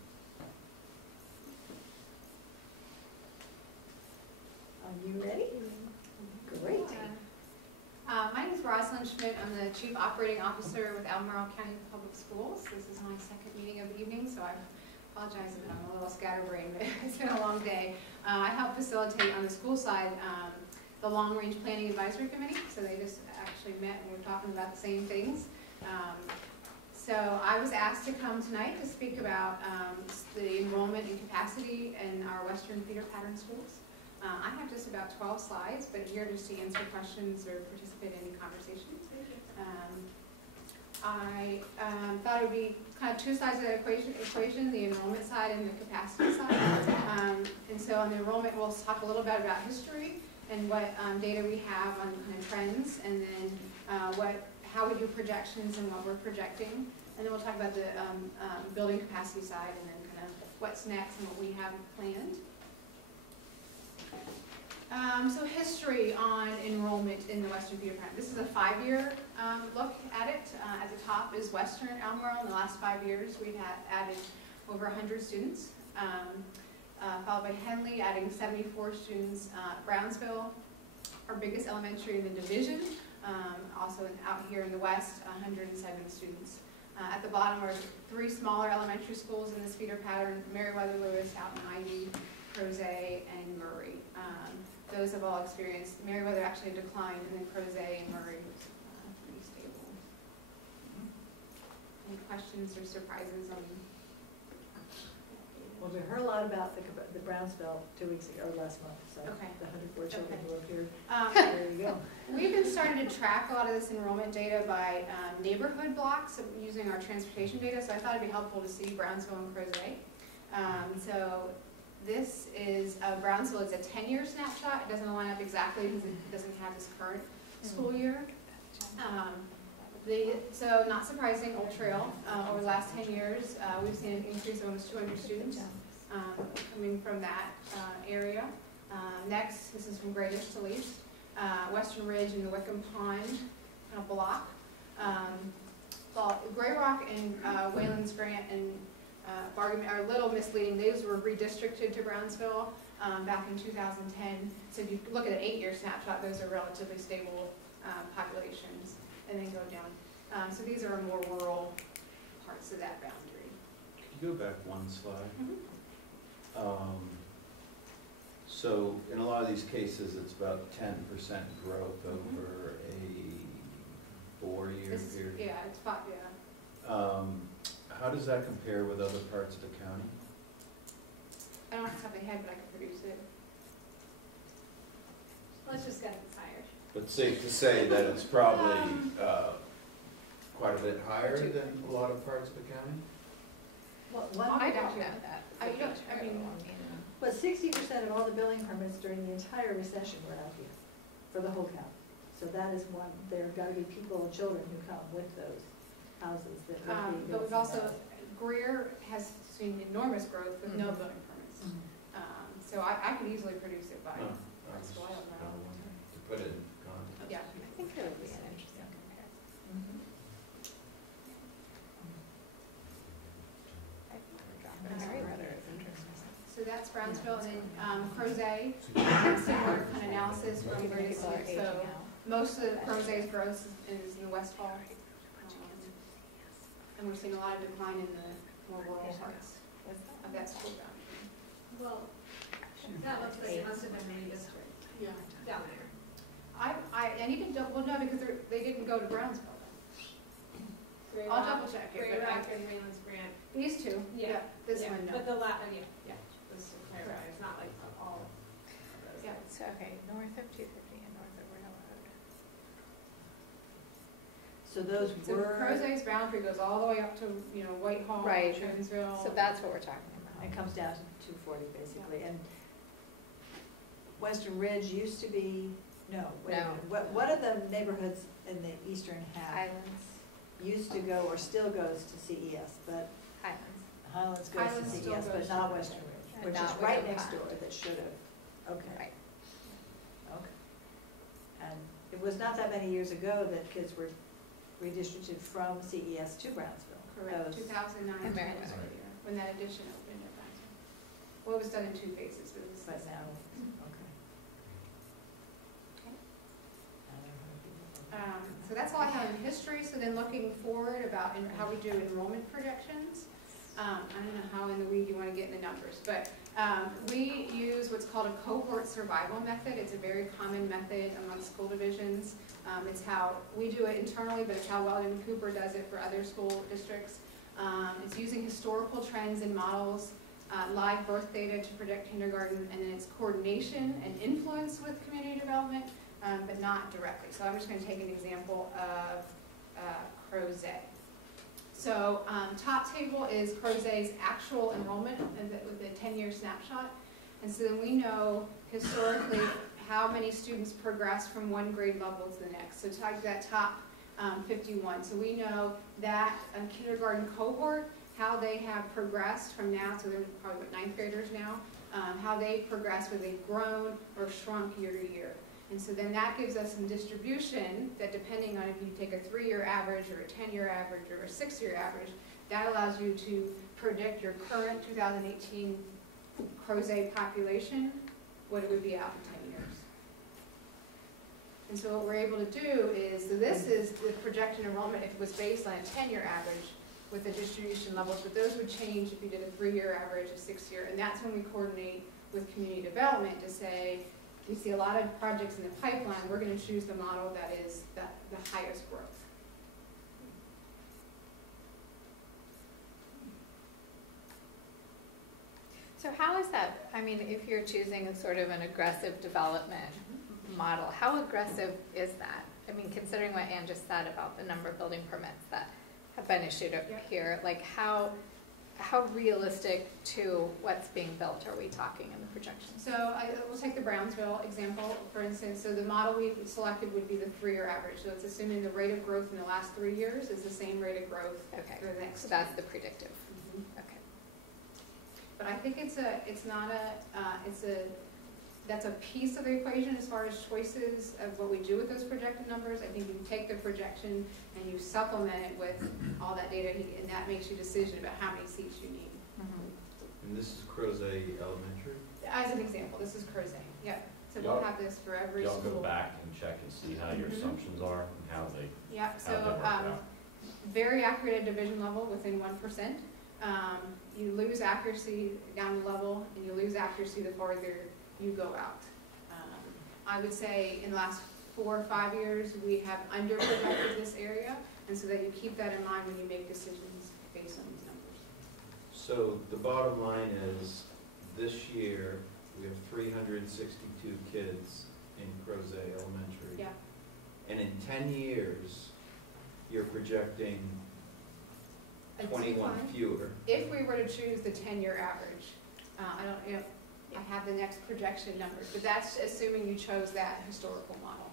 Are you ready? Great. My name is Rosalyn Schmitt. I'm the Chief Operating Officer with Albemarle County Public Schools. This is my second meeting of the evening, so I apologize if I'm a little scatterbrained, but it's been a long day. I help facilitate on the school side the Long Range Planning Advisory Committee, so they just actually met and we're talking about the same things. So I was asked to come tonight to speak about the enrollment and capacity in our Western feeder pattern schools. I have just about 12 slides, but here just to answer questions or participate in any conversations. I thought it would be kind of two sides of the equation, the enrollment side and the capacity side. And so on the enrollment, we'll talk a little bit about history and what data we have on kind of trends, and then how we do projections and what we're projecting. And then we'll talk about the building capacity side, and then kind of what's next and what we have planned. So history on enrollment in the Western feeder pattern. This is a 5-year look at it. At the top is Western Albemarle. In the last 5 years, we've added over 100 students, followed by Henley, adding 74 students. Brownsville, our biggest elementary in the division, also out here in the west, 107 students. At the bottom are 3 smaller elementary schools in this feeder pattern: Meriwether Lewis, out in Ivy, Crozet, and Murray. Those have all experienced, Meriwether actually declined, and then Crozet and Murray was pretty stable. Any questions or surprises on? Well, we heard a lot about the Brownsville 2 weeks ago, or last month, so Okay. the 104 children who appeared. There you go. We've been starting to track a lot of this enrollment data by neighborhood blocks using our transportation data, so I thought it'd be helpful to see Brownsville and Crozet. So this is Brownsville. It's a 10-year snapshot. It doesn't line up exactly because it doesn't have this current school year. So not surprising, Old Trail, over the last 10 years, we've seen an increase of almost 200 students coming from that area. Next, this is from greatest to least, Western Ridge and the Wickham Pond block. Gray Rock and Wayland's Grant and Bargain are a little misleading. Those were redistricted to Brownsville back in 2010. So if you look at an 8-year snapshot, those are relatively stable populations, and then go down. So these are more rural parts of that boundary. Could you go back one slide? So in a lot of these cases, it's about 10% growth over a 4-year period. Yeah, it's 5, yeah. How does that compare with other parts of the county? I don't have to have a head, but I can produce it. Let's just get it tired. But safe to say that it's probably quite a bit higher than a lot of parts of the county? I don't know that. I mean, But 60% of all the building permits during the entire recession were out here, for the whole county. So that is one, there have got to be people, children who come with those houses that would be. but we've also, Greer has seen enormous growth with no building permits. So I could easily produce it by, so I don't know. To put it in context. Yeah. I think it would be an interesting comparison. So that's Brownsville, and then Crozet, similar kind of analysis from various years. So most of the Crozet's growth is in the West Hall. And we're seeing a lot of decline in the more rural parts of that school boundary. Well, that looks like it must have been redistricted. Yeah. Down there. I need to double, no, because they didn't go to Brownsville. I'll double check it. Great but Rock and Mainland's Grant. These two, yeah, this Yeah, one, no. But the yeah, just to clarify, it's not like all of those. Yeah. So, okay, north of 250 and north of Railroad. So those So were, Crozet's boundary goes all the way up to, Whitehall, Right. Trentonville. So that's what we're talking about. it comes down to 240 basically, and Western Ridge used to be, no, wait a No. minute. What are the neighborhoods in the eastern half? Highlands. Used to go or still goes to CES, but Highlands. Highlands goes Highlands to still CES, but goes not to- Western Ridge, And which is not right Widow next Pond. door, that should have, okay. Right. Okay. And it was not that many years ago that kids were redistributed from CES to Brownsville. Correct, Those- 2009 And Marion was the Wood. year, when that addition opened at Brownsville. Well, it was done in 2 phases, but it was. But now, okay. So that's all I have in history, so then looking forward about how we do enrollment projections. I don't know how in the weed you want to get in the numbers, but we use what's called a cohort survival method. It's a very common method amongst school divisions. It's how we do it internally, but it's how Weldon Cooper does it for other school districts. It's using historical trends and models, live birth data to predict kindergarten, and then it's coordination and influence with community development, but not directly. So I'm just going to take an example of Crozet. So top table is Crozet's actual enrollment with a 10-year snapshot. And so then we know historically how many students progress from one grade level to the next. So take that top 51. So we know that kindergarten cohort, how they have progressed from now, so they're probably what, 9th graders now, how they progress, whether they've grown or shrunk year to year. And so then that gives us some distribution that, depending on if you take a 3-year average or a 10-year average or a 6-year average, that allows you to predict your current 2018 Crozet population, what it would be out in 10 years. And so what we're able to do is, so this is the projected enrollment if it was based on a 10-year average with the distribution levels, but those would change if you did a 3-year average, a 6-year, and that's when we coordinate with community development to say, we see a lot of projects in the pipeline, we're going to choose the model that is the highest growth. So how is that, I mean, if you're choosing sort of an aggressive development model, how aggressive is that? I mean, considering what Ann just said about the number of building permits that have been issued up here, like how realistic to what's being built are we talking in the projections? So we'll take the Brownsville example, for instance. So the model we selected would be the 3-year average. So it's assuming the rate of growth in the last 3 years is the same rate of growth for the next. So that's the predictive. Okay. But I think that's a piece of the equation as far as choices of what we do with those projected numbers. I think you take the projection and you supplement it with all that data, and that makes your decision about how many seats you need. And this is Crozet Elementary? As an example, this is Crozet. Yeah. So Y'all- we'll have this for every Y'all school. go back and check and see how your assumptions are and how they, Yeah, how they so work out. very accurate at division level within 1%. you lose accuracy down the level, and you lose accuracy the farther you go out. I would say in the last 4 or 5 years, we have under-projected this area, and so that you keep that in mind when you make decisions based on these numbers. So the bottom line is, this year, we have 362 kids in Crozet Elementary. Yeah. And in 10 years, you're projecting A 21 decline. fewer. If we were to choose the 10-year average, I don't, you know, I have the next projection numbers, but that's assuming you chose that historical model.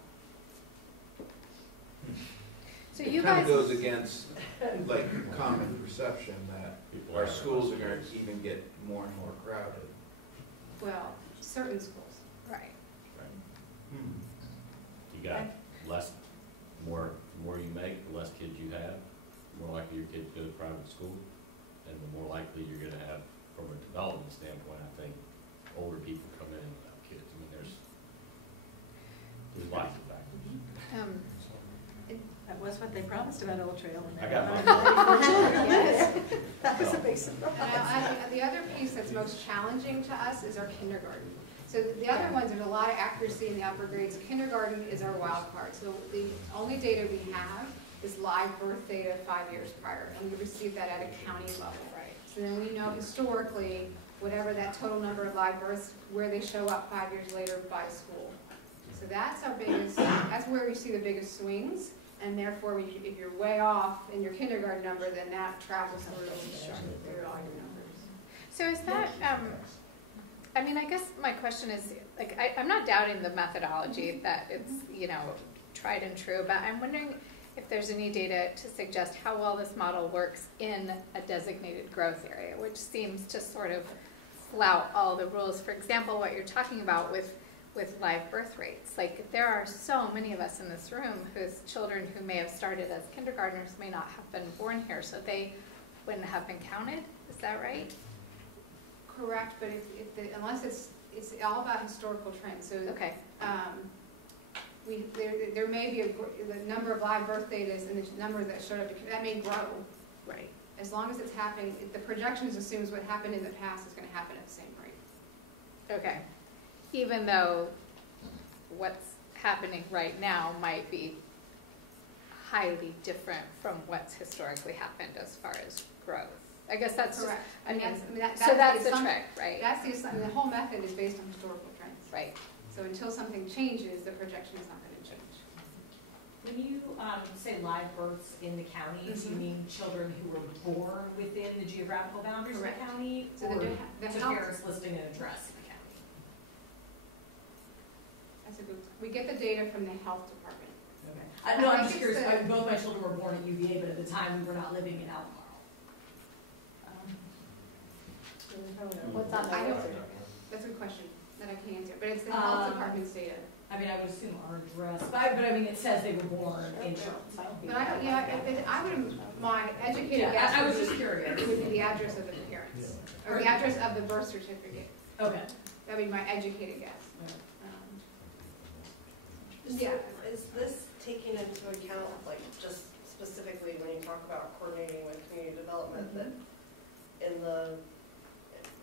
So It you kind guys. of goes against, like, common perception that our schools are gonna even get more and more crowded. Well, certain schools. Right. You got less, more you make, the less kids you have, the more likely your kids go to private school, and the more likely you're gonna have, from a development standpoint, I think, older people come in without kids. I mean, there's lots of factors. That was what they promised about Old Trail. And I got Yes. That was a big surprise. And the other piece that's most challenging to us is our kindergarten. So the other ones, there's a lot of accuracy in the upper grades. Kindergarten is our wild card. So the only data we have is live birth data 5 years prior, and we receive that at a county level. Right. So then we know historically, whatever that total number of live births, where they show up 5 years later by school. So that's our biggest, that's where we see the biggest swings. And therefore, if you're way off in your kindergarten number, then that travels through all your numbers. So is that, I mean, I guess my question is, like, I'm not doubting the methodology that it's, you know, tried and true, but I'm wondering if there's any data to suggest how well this model works in a designated growth area, which seems to sort of flout all the rules. For example, what you're talking about with live birth rates. Like, there are so many of us in this room whose children who may have started as kindergartners may not have been born here, so they wouldn't have been counted. Is that right? Correct, but unless it's all about historical trends. So Okay. There may be the number of live birth data and the number that showed up, that may grow. Right. As long as it's happening, the projections assumes what happened in the past is going to happen at the same rate. Okay. Even though what's happening right now might be highly different from what's historically happened as far as growth. I guess that's correct. So that's the trick, right? That's the assumption. The whole method is based on historical trends. Right. So until something changes, the projection is not going to change. When you say live births in the county, do you mean children who were born within the geographical boundaries Correct. of the county, So or the to health- parents listing an address in the county? That's a good. We get the data from the health department. Okay. I No, I'm think just curious. it's Both my children were born at UVA, but at the time we were not living in Albemarle. What's on I the don't. record? That's a good question that I can't answer, but it's the health department's data. I mean, I would assume our address, but I mean, it says they were born in Charlottesville. But I don't. Yeah, I would. My educated Yeah, guess. I was would just be- curious. Would be the address of the parents, or the address of the birth certificate. Okay. That'd be my educated guess. Yeah. Is this taking into account, like, just specifically when you talk about coordinating with community development, that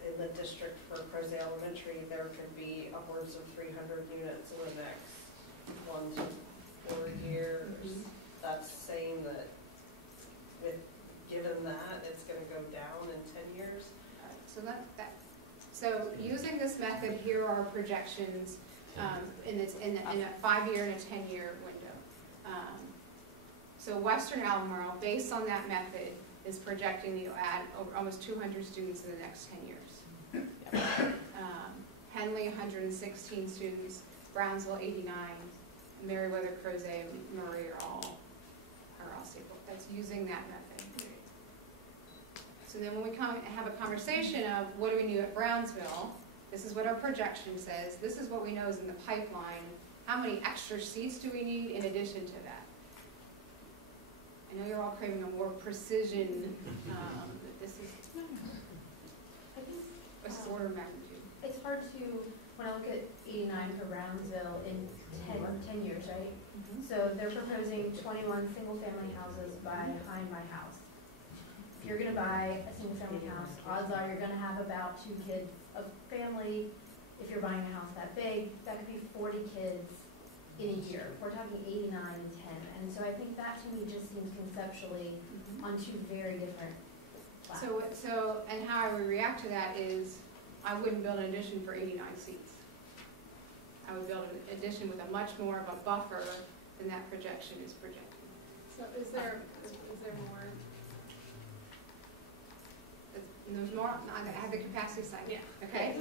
in the district for Crozet Elementary, there could be upwards of 300 units in the next 1 to 4 years? That's saying that given that, it's gonna go down in 10 years? So using this method, here are projections in a 5-year and a 10-year window. So Western Albemarle, based on that method, is projecting you'll add over almost 200 students in the next 10 years. Henley, 116 students, Brownsville, 89, Meriwether, Crozet, Murray are all stable. That's using that method. So then when we have a conversation of what do we need at Brownsville, this is what our projection says, this is what we know is in the pipeline, how many extra seats do we need in addition to that? I know you're all craving a more precision, but this is order of magnitude. It's hard to, when I look at 89 for Brownsville in 10 years, right? So they're proposing 21 single-family houses behind my house. If you're gonna buy a single family house, odds are you're gonna have about 2 kids a family. If you're buying a house that big, that could be 40 kids in a year. We're talking 89 and 10. And so I think that to me just seems conceptually on 2 very different platforms. And how I would react to that is, I wouldn't build an addition for 89 seats. I would build an addition with a much more of a buffer than that projection is projecting. So is there more? There's more, I have the capacity side. Yeah. Okay?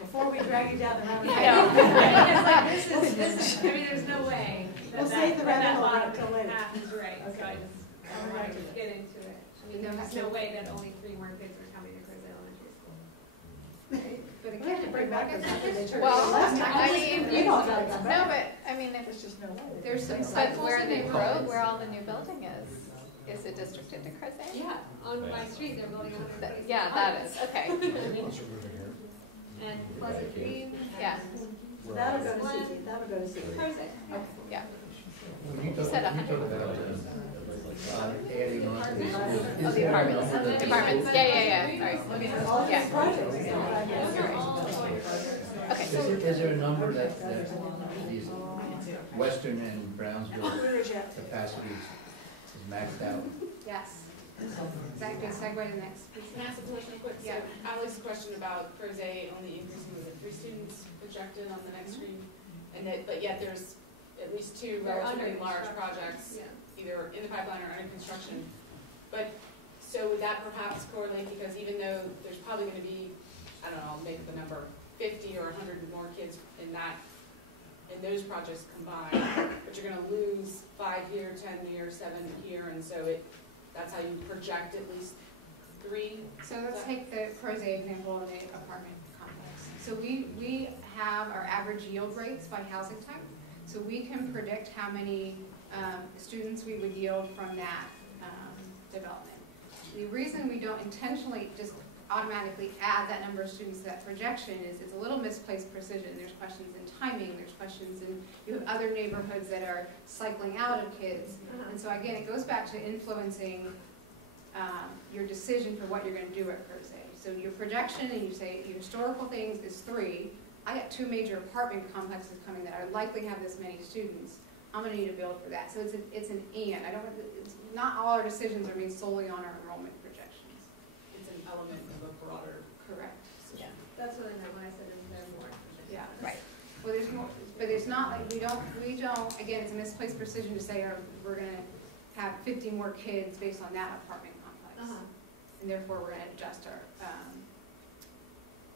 Before we drag you down the rabbit hole. Yeah. This is, I mean, there's no way We'll save the rabbit hole bottom until later. half is right, so I Okay. just don't want to get into it. I mean, there's no way that only 3 more kids are coming to Crozet Elementary School. But We have to bring back a couple. Well, I mean, we all gotta come no, back. but, I mean, if, There's just no way. there's some but cycles where in the neighborhoods. where all the new building is it districted to Crozet? Yeah, on my street, they're building 100. Yeah, that is, okay. And Pleasant Green. Yeah. So that'll go to CC, that'll go to CC. Crozet. Okay, yeah. When you You talk said about, 100. adding on to these schools. Oh, the apartments. Apartments, yeah, sorry. All these Yeah. projects. You're right. Okay. Is there a number that these Western and Brownsville capacity is maxed out? Yes. Is that a good segue to the next piece? Can I ask a question quick? Yeah. So Alex's question about Crozet only increasing with 3 students projected on the next screen, and that, but yet there's at least 2 They're relatively under large construction. projects, Yeah. either in the pipeline or under construction. But, so would that perhaps correlate, because even though there's probably gonna be, I don't know, I'll make the number 50 or 100 more kids in those projects combined, but you're gonna lose 5 here, 10 here, 7 here, and so that's how you project at least 3? So let's take the Crozet example of the apartment complex. So we have our average yield rates by housing type. So we can predict how many students we would yield from that development. The reason we don't intentionally just automatically add that number of students to that projection is it's a little misplaced precision. There's questions in timing, there's questions in, you have other neighborhoods that are cycling out of kids. And so again, it goes back to influencing your decision for what you're going to do at Crozet. So your projection, and you say your historical things is 3. I got 2 major apartment complexes coming that are likely have this many students. I'm going to need to build for that. So it's an and. It's not all our decisions are made solely on our enrollment projections. It's an element of a broader. Correct. Yeah. That's what I meant when I said is there more. Yeah. Right. Well, there's more, but it's not like we don't, again, it's a misplaced precision to say we're going to have 50 more kids based on that apartment complex. And therefore, we're going to adjust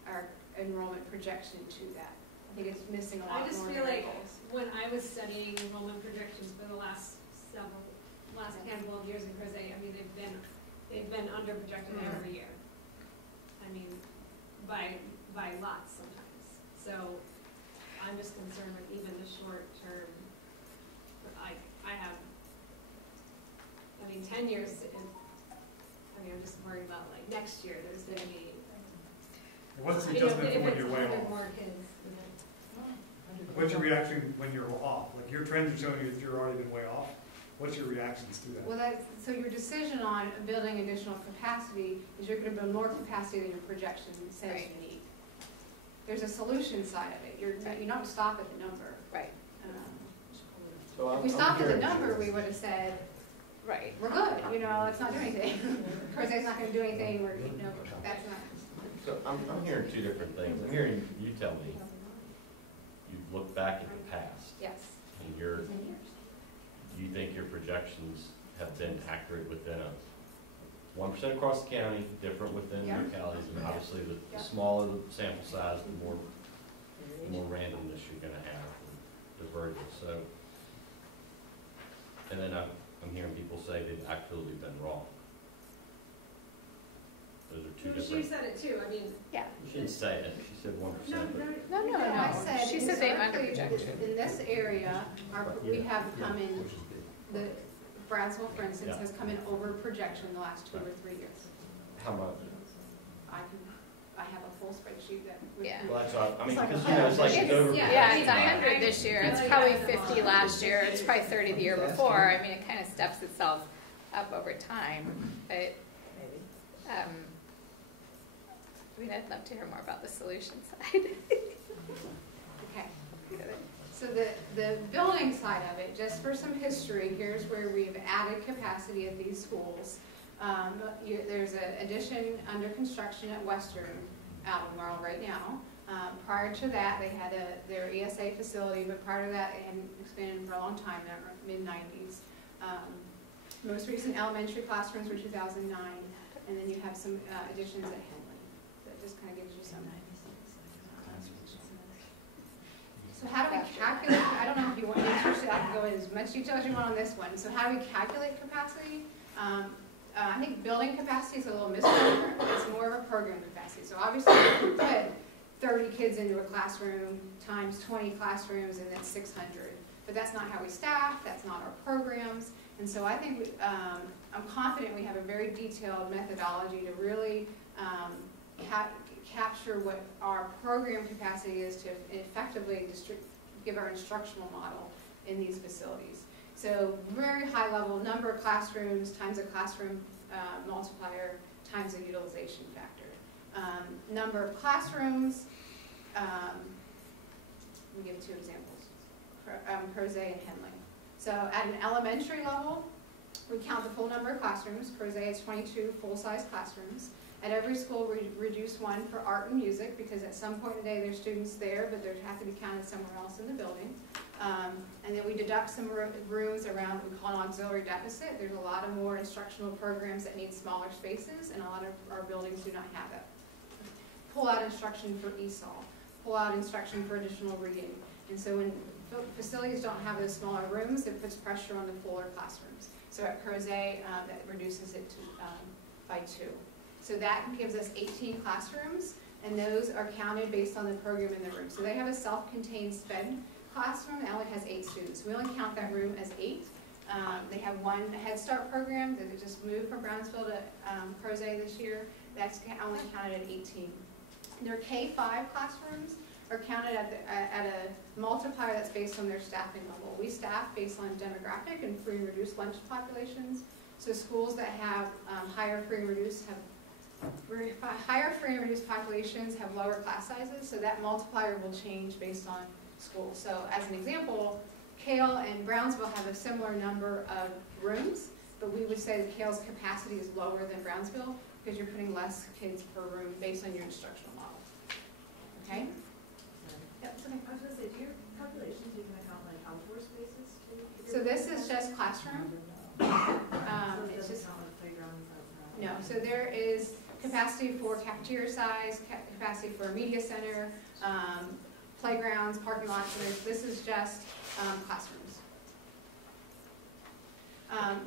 our enrollment projection to that. I think it's missing a lot more. I just feel like variables. when I was studying enrollment projections for the last handful of years in Crozet, I mean, they've been under projected every year. I mean, by lots sometimes. So I'm just concerned with even the short term. I have, 10 years I'm just worried about like next year, there's gonna be. What's the adjustment for when you're way If it's 100 off? more kids, What's your reaction when you're off? Like your trends are showing you that you're already been way off. What's your reactions to that? Well, so your decision on building additional capacity is you're going to build more capacity than your projection says Right. you need. There's a solution side of it. You don't stop at the number. Right. So If we stopped at the number, we would have said, Right. we're good, let's not do anything. Crozet's not going to do anything, that's not. So I'm hearing 2 different things. I'm hearing you tell me, you look back at the past, Yes. and you think your projections have been accurate within a 1% across the county, different within Yeah. localities, and obviously the Yeah. smaller the sample size, the more randomness you're gonna have, and divergence, so. And then I'm hearing people say they've actually been wrong. Those are 2 She different. said it too, Yeah. She didn't say it, she said 1%, but. No. I said She said they've historically, underprojected. in this area, we have come in, the Brownsville, for instance, Yeah. has come in over projection the last 2 or 3 years. How much? I have a full spreadsheet that. Yeah. Well, that's what, It's like because, a it's like it's over. Yeah, it's 100 this year. It's probably 50 last year. It's probably 30 the year before. I mean, it kind of steps itself up over time, but, I mean, I'd love to hear more about the solution side. Okay. So the building side of it, just for some history, here's where we've added capacity at these schools. There's an addition under construction at Western Albemarle right now. Prior to that, they had their ESA facility, but prior to that, they hadn't expanded for a long time, mid-90s. Most recent elementary classrooms were 2009, and then you have some additions at Henley. That just kind of gives you some. So how do we calculate, I don't know if you want to interested, I can go into as much detail as you want on this one. So how do we calculate capacity? I think building capacity is a little misnomer. It's more of a program capacity. So obviously you can put 30 kids into a classroom times 20 classrooms and that's 600. But that's not how we staff, that's not our programs. And so I think I'm confident we have a very detailed methodology to really capture what our program capacity is to effectively give our instructional model in these facilities. So very high level, number of classrooms times a classroom multiplier times a utilization factor. Number of classrooms, we give two examples, Crozet and Henley. So at an elementary level, we count the full number of classrooms. Crozet has 22 full-size classrooms. At every school, we reduce one for art and music because at some point in the day, there's students there, but they have to be counted somewhere else in the building. And then we deduct some rooms around what we call an auxiliary deficit. There's a lot of more instructional programs that need smaller spaces, and a lot of our buildings do not have it. Pull out instruction for ESOL. Pull out instruction for additional reading. And so when facilities don't have those smaller rooms, it puts pressure on the fuller classrooms. So at Crozet, that reduces it to, by 2. So that gives us 18 classrooms, and those are counted based on the program in the room. So they have a self-contained SPED classroom that only has 8 students. We only count that room as 8. They have one Head Start program that they just moved from Brownsville to Crozet this year. That's only counted at 18. Their K-5 classrooms are counted at a multiplier that's based on their staffing level. We staff based on demographic and free and reduced lunch populations. So schools that have higher free and reduced populations have lower class sizes, so that multiplier will change based on school. So as an example, Cale and Brownsville have a similar number of rooms, but we would say that Cale's capacity is lower than Brownsville because you're putting less kids per room based on your instructional model. Okay? Yep, it's okay. I was going to say, do your calculations even account like outdoor spaces too? So this is just classroom. It's just no. So there is capacity for cafeteria size, capacity for a media center, playgrounds, parking lots. This is just classrooms.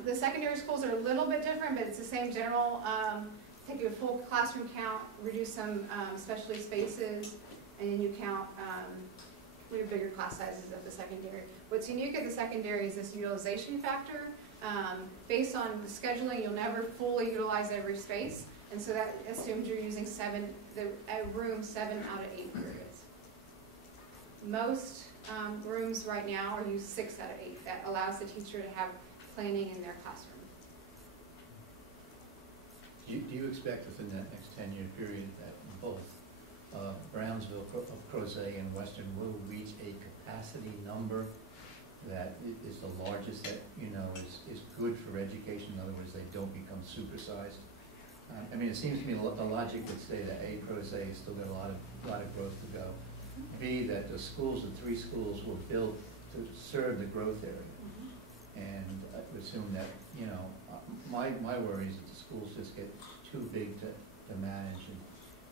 The secondary schools are a little bit different, but it's the same general. Take a full classroom count, reduce some specialty spaces, and then you count your bigger class sizes of the secondary. What's unique at the secondary is this utilization factor. Based on the scheduling, you'll never fully utilize every space, and so that assumes you're using a room 7 out of 8 periods. Most rooms right now are used 6 out of 8. That allows the teacher to have planning in their classroom. Do you expect within that next 10-year period that both Brownsville, Crozet, and Western will reach a capacity number that is the largest that, is good for education? In other words, they don't become supersized? I mean, it seems to me the logic would say that A, Crozet has still got a lot of growth to go. B, that the 3 schools were built to serve the growth area. And I would assume that, my worry is that the schools just get too big to manage, and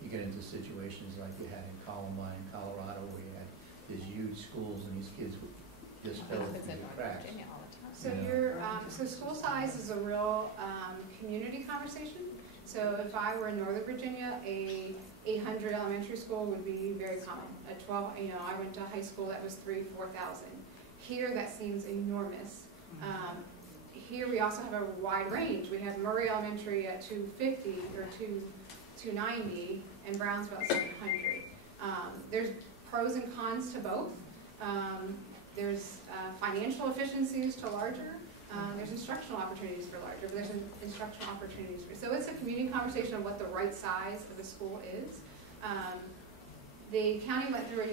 you get into situations like you had in Columbine, Colorado, where you had these huge schools and these kids would just fell through the cracks. So so school size is a real community conversation. So if I were in Northern Virginia, a 800 elementary school would be very common. A 12, I went to high school that was 3,000 to 4,000. Here that seems enormous. Here we also have a wide range. We have Murray Elementary at 250 or 290 and Brownsville at 700. There's pros and cons to both. There's financial efficiencies to larger. There's instructional opportunities for larger, but there's instructional opportunities for, so it's a community conversation of what the right size of the school is. The county went through a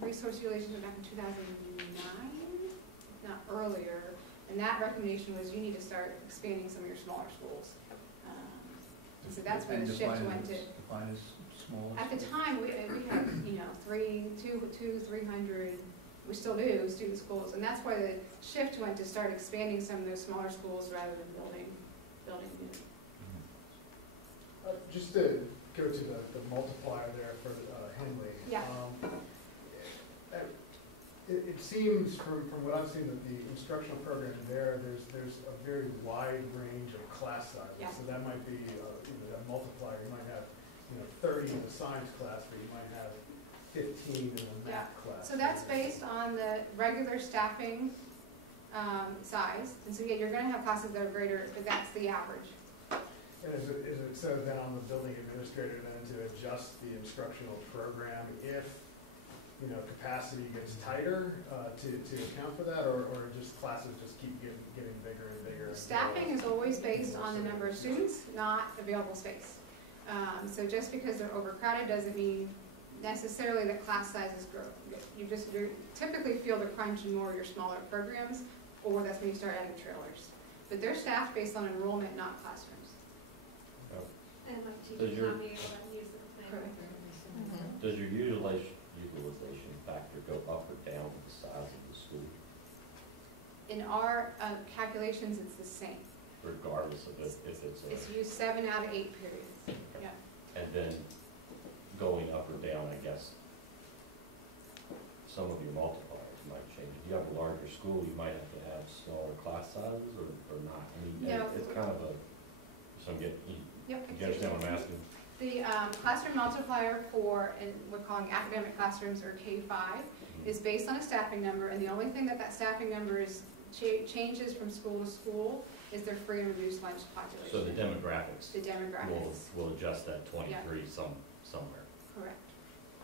resource utilization back in 2009, not earlier, and that recommendation was you need to start expanding some of your smaller schools. So that's where the shift went to. Define as small. At the time, we had, 300, we still do, student schools, and that's why the shift went to start expanding some of those smaller schools rather than building new. Just to go to the multiplier there for Henley. Yeah. It seems from what I've seen that the instructional program there's a very wide range of class sizes. Yeah. So that might be a multiplier. You might have 30 in the science class, but you might have 15 in the math class. So that's based on the regular staffing size, and so you're going to have classes that are greater, but that's the average. And is it so then on the building administrator then to adjust the instructional program if capacity gets tighter to account for that, or just classes just keep getting bigger and bigger? Staffing is always based on the number of students, not available space. So just because they're overcrowded doesn't mean necessarily that class sizes grow. You typically feel the crunch in more of your smaller programs, or that's when you start adding trailers. But they're staffed based on enrollment, not classrooms. And like teachers not being able to use the thing. Correct. Does your utilization factor go up or down with the size of the school, In our calculations, it's the same. regardless of if it's a? It's used 7 out of 8 periods. Yeah. And then going up or down, I guess, some of your multipliers might change. If you have a larger school, you might have to have smaller class sizes or not. I mean, No. it's kind of a, so I'm getting, you understand what I'm asking? The classroom multiplier for, and we're calling academic classrooms or K-5, is based on a staffing number, and the only thing that staffing number is changes from school to school is their free and reduced lunch population. So the demographics. The demographics. Will adjust that 23 somewhere. Correct.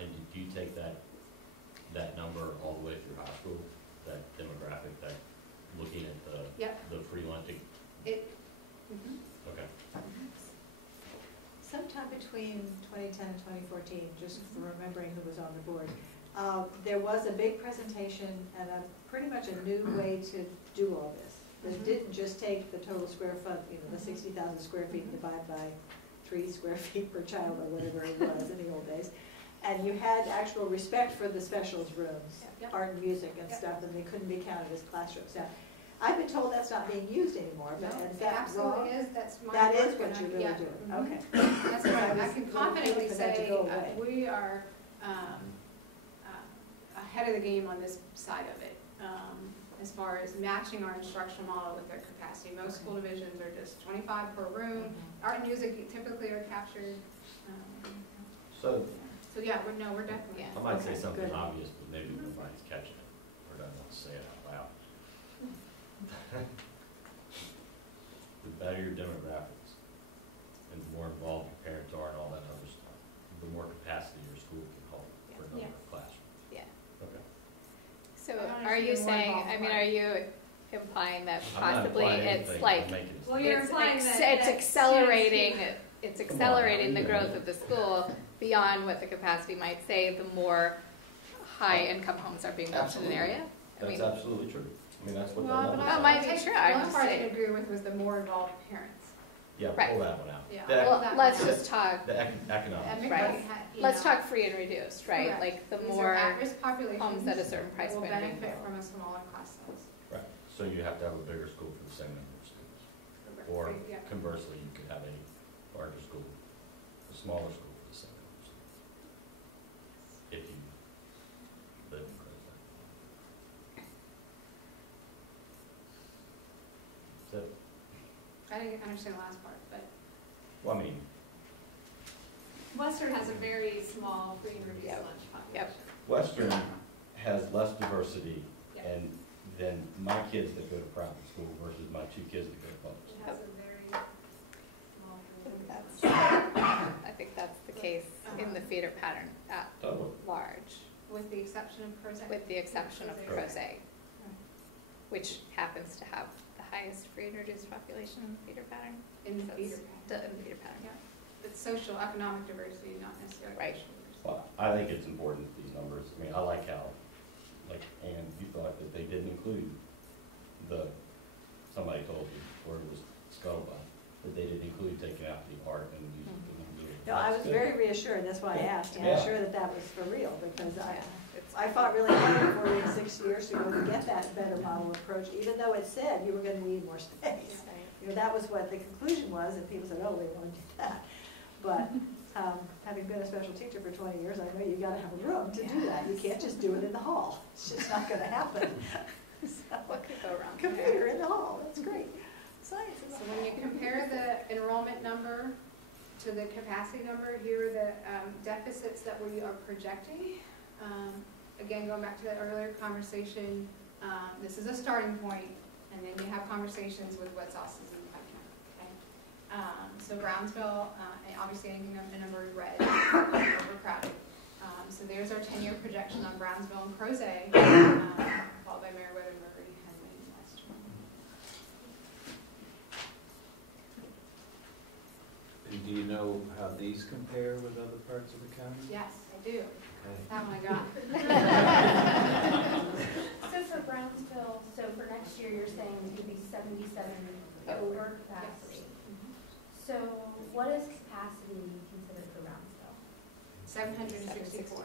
And do you take that number all the way through high school, that demographic, that looking at the free lunch? Okay. Sometime between 2010 and 2014, just for remembering who was on the board, there was a big presentation and pretty much a new way to do all this. That didn't just take the total square foot, the 60,000 square feet and divide by 3 square feet per child or whatever it was in the old days. And you had actual respect for the specials rooms, art and music and stuff, and they couldn't be counted as classrooms. Now, I've been told that's not being used anymore, but in fact, absolutely is. That's my that work, is what you're really doing. Okay. That's right. I can confidently say we are ahead of the game on this side of it, as far as matching our instructional model with their capacity. Most school divisions are just 25 per room. Art and music typically are captured. So yeah, we're definitely. I might say something obvious, but maybe nobody's catching it, or doesn't want to say it out loud. The better your demographics and the more involved your parents are and all that other stuff, the more capacity your school can hold for a number of classrooms. Yeah. Okay. So are you saying, are you implying that possibly it's it's accelerating the growth of the school beyond what the capacity might say, the more high-income homes are being built in an area? That's absolutely true. That's what that might be true. One part I didn't agree with was the more involved parents. Yeah, pull that one out. Yeah. Well, let's just talk. The economics. Right. Let's talk free and reduced, right? Correct. Like the These more at-risk homes at a certain price will point benefit from a smaller class size. Right. So you have to have a bigger school for the same number of students. Or conversely, you could have a larger school, a smaller school for the same number of students. If you live in Crozet. So, I didn't understand the last part, but. well, Western has a very small free and reduced lunch population. Western has less diversity and than my kids that go to private school versus my 2 kids that go to public school. It has a very small I think that's the case in the feeder pattern at large. With the exception of Crozet. With the exception of Crozet. which happens to have the highest free and reduced population in the feeder pattern. In the So feeder it's pattern. in the feeder pattern, yeah. It's social economic diversity, not necessarily. Right. racial diversity. Well, I think it's important, these numbers. I mean, I like how, like, Ann, you thought that they didn't include somebody told you, or it was scuttlebutt, that they didn't include taking out the art and music and music. No, I was very reassured, that's why I asked, and I'm Yeah. sure that that was for real, because Yeah, I fought really hard 4 or 6 years ago to get that better model approach, even though it said you were gonna need more space. You know, that was what the conclusion was, and people said, oh, we want to do that. But, having been a special teacher for 20 years, I know you gotta have a room to do that. You can't just do it in the hall. It's just not gonna happen. So, what could go wrong? computer in the hall, that's great. Science is So when you compare the enrollment number to the capacity number, here are the deficits that we are projecting. Again, going back to that earlier conversation, this is a starting point, and then you have conversations with what's else is in the pipeline. Okay? So Brownsville, and obviously anything the number is red, overcrowded. So there's our 10-year projection on Brownsville and Crozet, followed by Meriwether, Murray, Henley, and Western. And do you know how these compare with other parts of the county? Yes, I do. Okay. That one I got. So for Brownsville, so for next year, you're saying it could be 77 over capacity. So what is capacity considered for Brownsville? 764.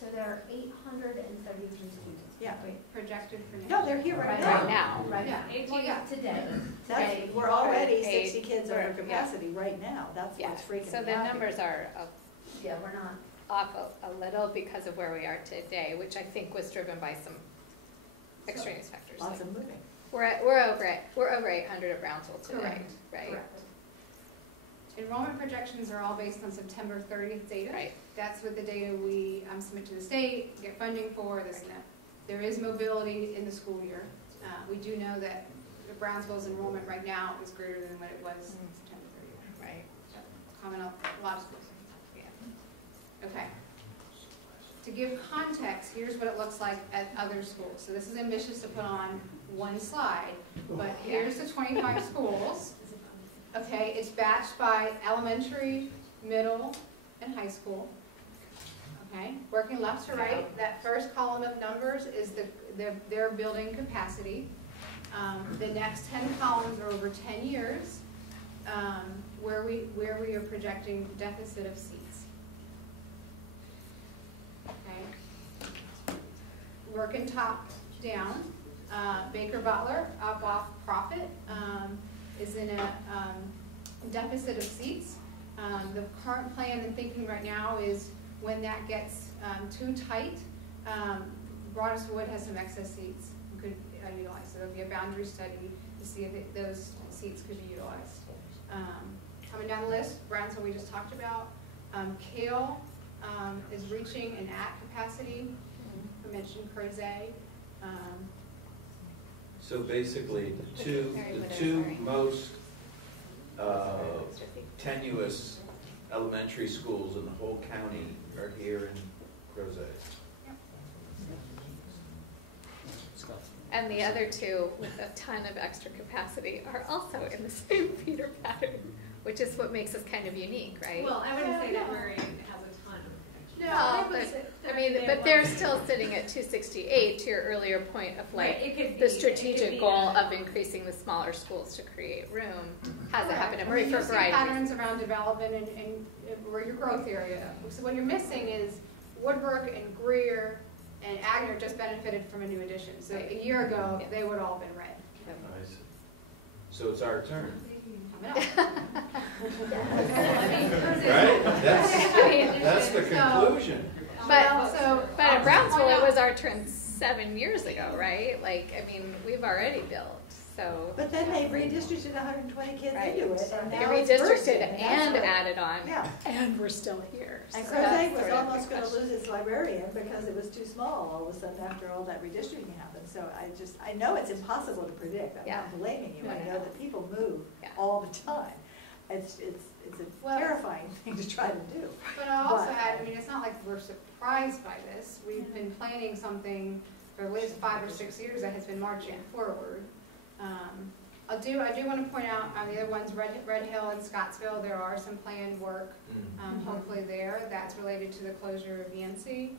So there are 872 students. Yeah. Projected for next No, they're here right now. Right now. Right now. Well, yeah. Today. That's, we're already Eight, 60 kids we're- over capacity right now. That's Yeah, what's freaking me so out the here. numbers are Yeah, we're not. off a little because of where we are today, which I think was driven by some extraneous factors. Lots Like, of moving. we're over 800 at Brownsville today, Correct. right? Correct. Enrollment projections are all based on September 30th data. Right. That's what the data we submit to the state, get funding for, this and that. There is mobility in the school year. We do know that Brownsville's enrollment right now is greater than what it was September 30th. Right. Common on a lot of schools. Yeah. Okay. To give context, here's what it looks like at other schools. So this is ambitious to put on one slide, but here's the 25 schools. Okay, it's batched by elementary, middle, and high school. Okay, working left to right, that first column of numbers is their building capacity. The next 10 columns are over 10 years, where we are projecting deficit of seats. Okay, working top down, Baker Butler, up off profit, is in a deficit of seats. The current plan and thinking right now is when that gets too tight, Broadus Wood has some excess seats we could utilize. So there'll be a boundary study to see if those seats could be utilized. Coming down the list, Brownsville we just talked about. Kale is reaching and at capacity. I mentioned Crozet. So basically, the two most tenuous elementary schools in the whole county are here in Crozet. And the other two with a ton of extra capacity are also in the same feeder pattern, which is what makes us kind of unique, right? Well, I wouldn't say that Murray has a ton of. No, but they're still sitting at 268 to your earlier point of like the strategic goal of increasing the smaller schools to create room hasn't happened at Murray for a variety of patterns around development and where your growth area. So what you're missing is Woodbrook and Greer and Agner just benefited from a new addition. So a year ago, they would all have been red. I see. So it's our turn. Right? That's the conclusion. But at Brownsville, it was our turn 7 years ago, right? Like, I mean, we've already built, so. But then they redistricted 120 kids Right. into it, and They now it's redistricted bursting. and added on, Yeah. and we're still here. And So Crozet that's was sort of almost the going to question. lose its librarian because it was too small all of a sudden after all that redistricting happened. So I know it's impossible to predict. I'm not blaming you. I know that people move all the time. It's a terrifying thing to try to do. But I'll also add, I mean, it's not like we're surprised by this. We've been planning something for the last 5 or 6 years that has been marching forward. I do want to point out on the other ones, Red Hill and Scottsville, there are some planned work, hopefully there, that's related to the closure of VNC.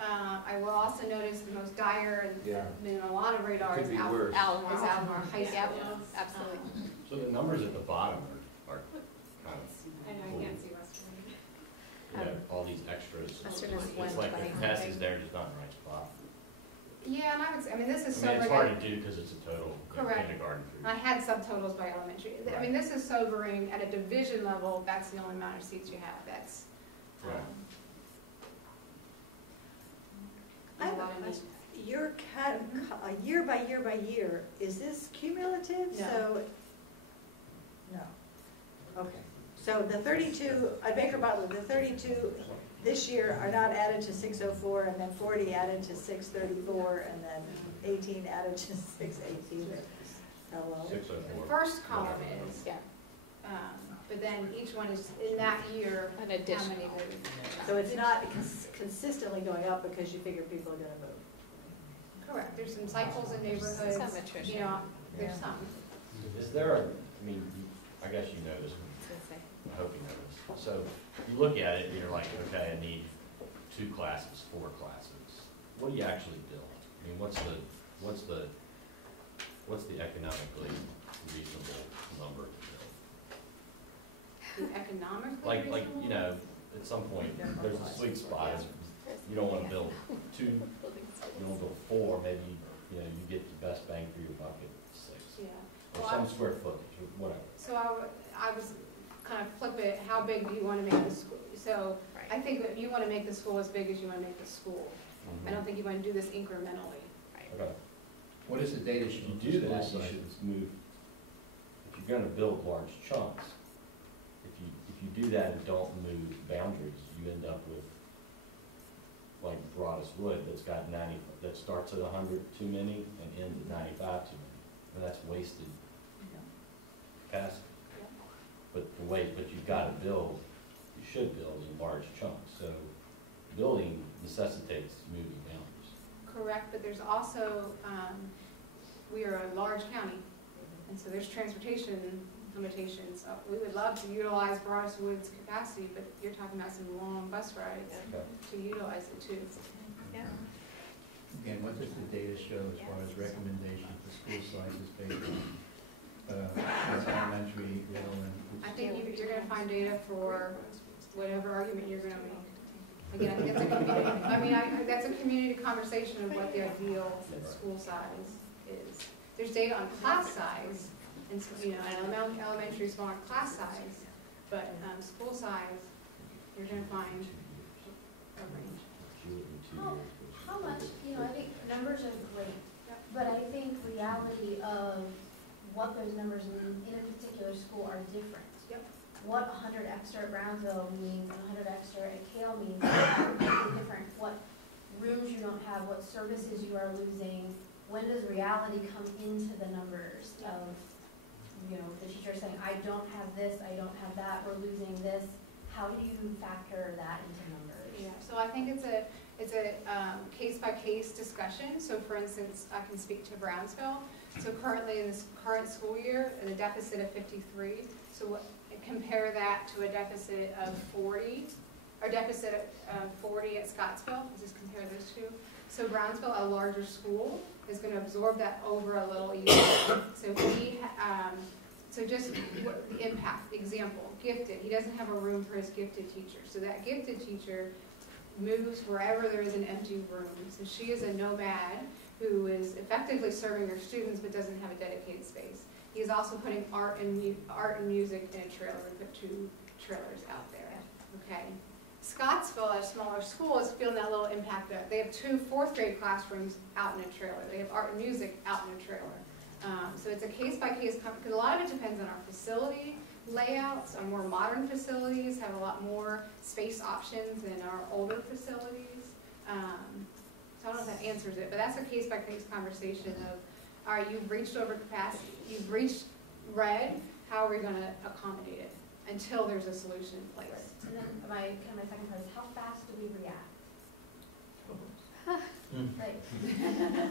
I will also notice the most dire and been on a lot of radars Could be is worse. Albemarle High School. Absolutely. So the numbers at the bottom are kind of, I know, I can't see Western. you know, all these extras. Western is It's like the capacity is there, just not in the right spot. Yeah, and I would say, I mean, this is I mean, it's sobering. hard to do because it's a total Correct. kindergarten I through. had subtotals by elementary. I mean, this is sobering at a division level, that's the only amount of seats you have, that's. Right. I have a question. Your year by year by year, is this cumulative? No. So, no. Okay. So the 32, at Baker Butler, the 32 this year are not added to 604, and then 40 added to 634, and then 18 added to 618. Hello? 604. The first column is, Yeah. but then each one is in that year, An how additional. many moved. So it's not consistently going up because you figure people are going to move. Correct, there's some cycles in neighborhoods, Some attrition. you know, there's some. Is there a, I mean, I guess you know this, I hope you know this. So you look at it and you're like, okay, I need 2 classes, 4 classes. What do you actually build? I mean, what's the economically reasonable number to build? The economically Like, reasonable? you know, at some point, there's a sweet spot. You don't want to build 2, you don't want to build 4, maybe, you know, you get the best bang for your buck at 6. Yeah. Or Well, some square footage, or whatever. So I was kind of flip it, how big do you want to make the school? So I think that you want to make the school as big as you want to make the school. I don't think you want to do this incrementally. Okay. What is the data If show? you do that, you should move, if you're gonna build large chunks, if you do that and don't move boundaries, you end up with like Broadest Wood that's got 90, that starts at 100 too many and ends at 95 too many. And that's wasted capacity. But you've gotta build, you should build in large chunks. So building necessitates moving boundaries. Correct, but there's also, we are a large county, and so there's transportation limitations. We would love to utilize Broadest Woods capacity, but you're talking about some long bus rides to utilize it too. Yeah. Again, what does the data show as far as recommendation for school sizes based on elementary, middle, and? I think you're gonna find data for whatever argument you're gonna make. Again, I think it's a community, I mean, that's a community conversation of what the ideal school size is. There's data on class size, and, you know, and elementary is more class size, but, school size, you're gonna find a range. How much, you know, I think numbers are great, but I think reality of what those numbers mean in a particular school are different. Yep. What 100 extra at Brownsville means and 100 extra at Kale means are completely different. What rooms you don't have, what services you are losing, when does reality come into the numbers of, you know, the teacher saying, I don't have this, I don't have that, we're losing this. How do you factor that into numbers? Yeah, so I think it's a case-by-case discussion. So for instance, I can speak to Brownsville. So currently in this current school year, a deficit of 53. So compare that to a deficit of 40, or deficit of 40 at Scottsville. Just compare those two. So Brownsville, a larger school, is going to absorb that over a little year. So so just the impact, example, gifted. He doesn't have a room for his gifted teacher. So that gifted teacher moves wherever there is an empty room. So she is a nomad who is effectively serving her students but doesn't have a dedicated space. He's also putting art and music in a trailer. We put 2 trailers out there. Okay. Scottsville, a smaller school, is feeling that little impact. They have 2 4th grade classrooms out in a trailer. They have art and music out in a trailer. So it's a case-by-case, because a lot of it depends on our facility layouts. Our more modern facilities have a lot more space options than our older facilities. So I don't know if that answers it, but that's a case-by-case conversation of, all right, you've reached over capacity, you've reached red, how are we going to accommodate it until there's a solution in place? And then my second part is, how fast do we react? Like,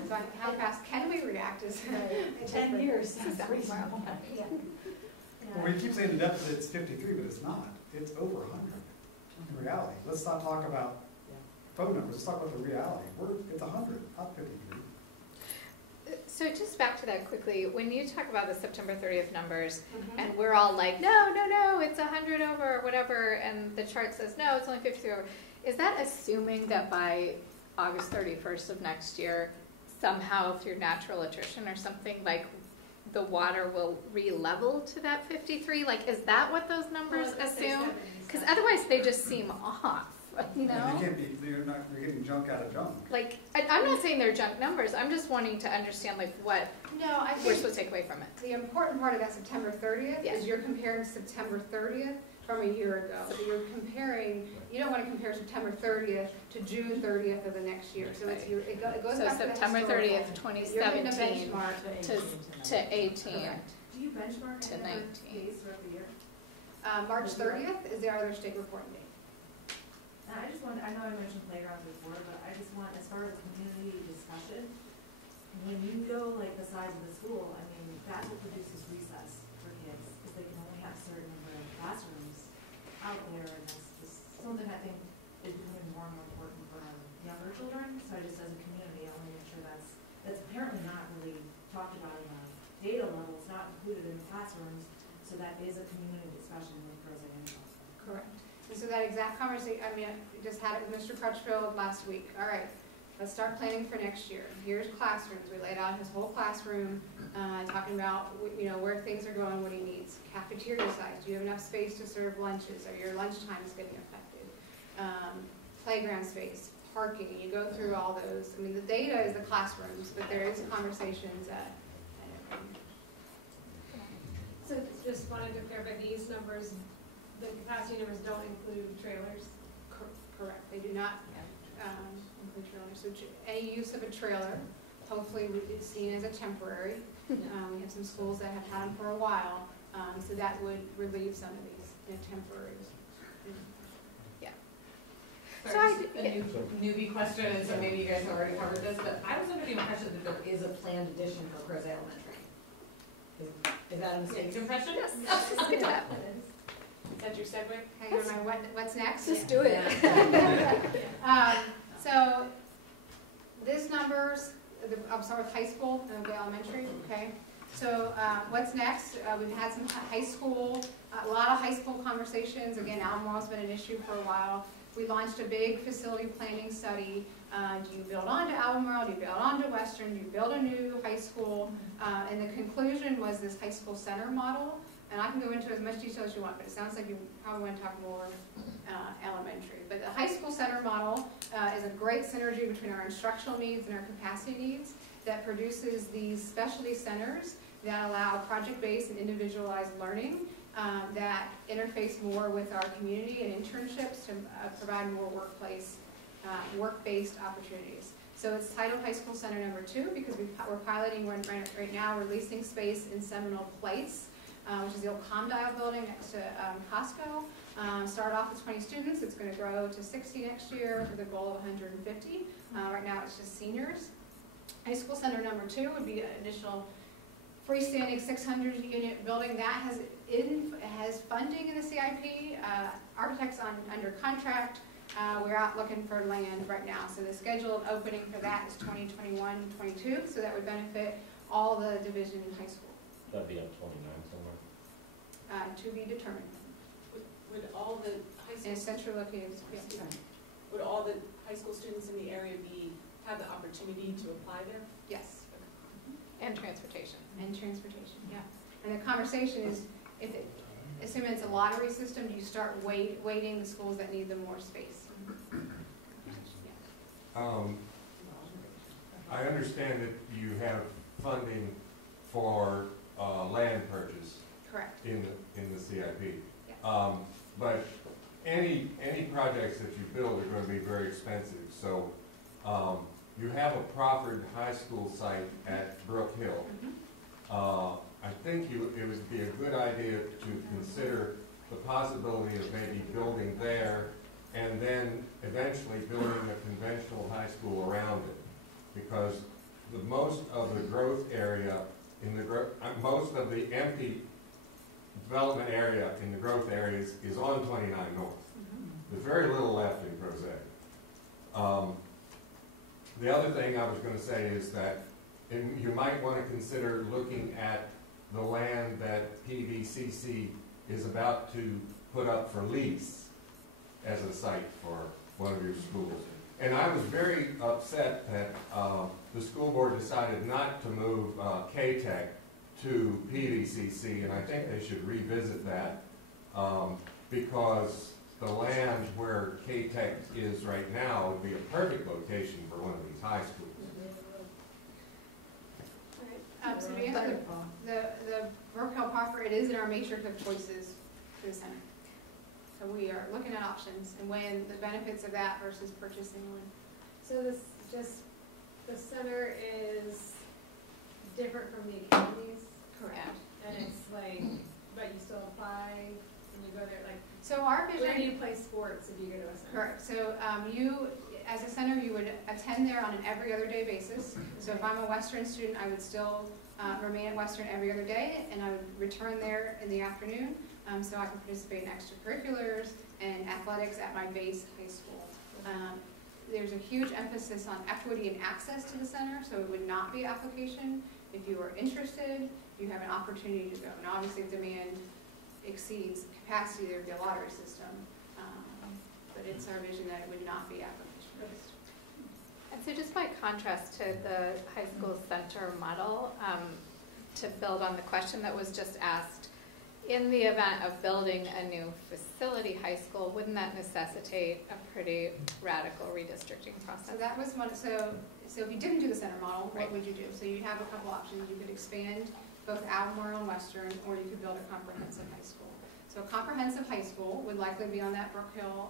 So how fast can we react is. 10 years. yeah. Well, we keep saying the deficit's 53, but it's not. It's over 100 in reality. Let's not talk about phone numbers, let's talk about the reality. It's 100, not 53. So just back to that quickly, when you talk about the September 30th numbers, and we're all like, no, it's 100 over or whatever, and the chart says, no, it's only 53 over, is that assuming that by August 31st of next year, somehow through natural attrition or something, like the water will re-level to that 53? Like, is that what those numbers assume? Because otherwise they just seem off, you know? And they can't be, you're getting junk out of junk. Like, I'm not saying they're junk numbers, I'm just wanting to understand like what we're supposed to take away from it. The important part of that September 30th is you're comparing September 30th from a year ago. So you're comparing, you don't want to compare September 30th to June 30th of the next year. So it's, it goes So back September to the 30th, 2017 to 18 Do you benchmark to 19. days throughout the year? March 30th is the other state reporting date. I just want, I know I mentioned playgrounds before, but I just want, as far as community discussion, when you go like the size of the school, I mean, that's what produces recess for kids, because they can only have a certain number of classrooms out there, and that's just something I think is becoming more and more important for our younger children. So I just, as a community, I want to make sure that's apparently not really talked about in a data level, it's not included in the classrooms, so that is a community discussion with Crozet and Knuppel. Correct. And so that exact conversation, I mean, I just had it with Mr. Crutchfield last week. All right, let's start planning for next year. Here's classrooms. We laid out his whole classroom, talking about, you know, where things are going, what he needs. Cafeteria size, do you have enough space to serve lunches? Are your lunch times getting affected? Playground space, parking, you go through all those. I mean, the data is the classrooms, but there is conversations So just wanted to clarify, these numbers, the capacity numbers don't include trailers? Correct, they do not include trailers. So any use of a trailer, hopefully is seen as a temporary. We have some schools that have had them for a while, so that would relieve some of these temporaries. Yeah. Sorry, just a newbie question, and so maybe you guys have already covered this, but I was under the impression that there is a planned addition for Crozet Elementary. Is that a mistaken impression? Yes. Good job. Is that your segue? Hey, you're my what's next? Just do it. So this numbers, I'll start with high school and go elementary, okay? So what's next? We've had some high school, a lot of high school conversations. Again, Albemarle's been an issue for a while. We launched a big facility planning study. Do you build onto Albemarle? Do you build onto Western? Do you build a new high school? And the conclusion was this high school center model. And I can go into as much detail as you want, but it sounds like you probably want to talk more elementary. But the high school center model is a great synergy between our instructional needs and our capacity needs that produces these specialty centers that allow project-based and individualized learning that interface more with our community and internships to provide more work-based opportunities. So it's titled High School Center number 2 because we're piloting right now. We're leasing space in Seminole Place, which is the old Comdial building next to Costco. Started off with 20 students. It's going to grow to 60 next year with a goal of 150. Right now it's just seniors. High School Center number 2 would be an additional freestanding 600-unit building that has funding in the CIP. Architects under contract. We're out looking for land right now. So the scheduled opening for that is 2021-22. So that would benefit all the division in high school. That'd be up 29 somewhere. To be determined. Would all the high school... In a central located, yes. Would all the high school students in the area have the opportunity to apply there? Yes. And transportation. And transportation, yeah. And the conversation is, assuming it's a lottery system, do you start weighting the schools that need the more space? I understand that you have funding for land purchase. Correct. In the CIP. Yes. But any projects that you build are going to be very expensive. So you have a proffered high school site at Brook Hill. I think it would be a good idea to consider the possibility of maybe building there and then eventually building a conventional high school around it. because most of the growth area in the most of the empty development area in the growth areas is on 29 North. There's very little left in Crozet. The other thing I was going to say is that you might want to consider looking at the land that PVCC is about to put up for lease as a site for one of your schools. And I was very upset that the school board decided not to move K-Tech to PVCC, and I think they should revisit that because the land where K-Tech is right now would be a perfect location for one of these high schools. So to answer the Brook Hill proper, it is in our matrix of choices for the center. So we are looking at options and weighing the benefits of that versus purchasing one. So this just, the center is different from the academies? Correct. And it's like, but you still apply and you go there, like, so our vision. where do you play sports if you go to a center? Correct. So you, as a center, you would attend there on an every other day basis. So if I'm a Western student, I would still remain at Western every other day, and I would return there in the afternoon, so I can participate in extracurriculars and athletics at my base high school. There's a huge emphasis on equity and access to the center, so it would not be application. If you are interested, you have an opportunity to go. And obviously, if demand exceeds capacity, there would be a lottery system. But it's our vision that it would not be application-based. And so just by contrast to the high school center model, to build on the question that was just asked, in the event of building a new facility high school, wouldn't that necessitate a pretty radical redistricting process? So that was one, so if you didn't do the center model, what would you do? So you'd have a couple options. You could expand both Albemarle and Western, or you could build a comprehensive high school. So a comprehensive high school would likely be on that Brook Hill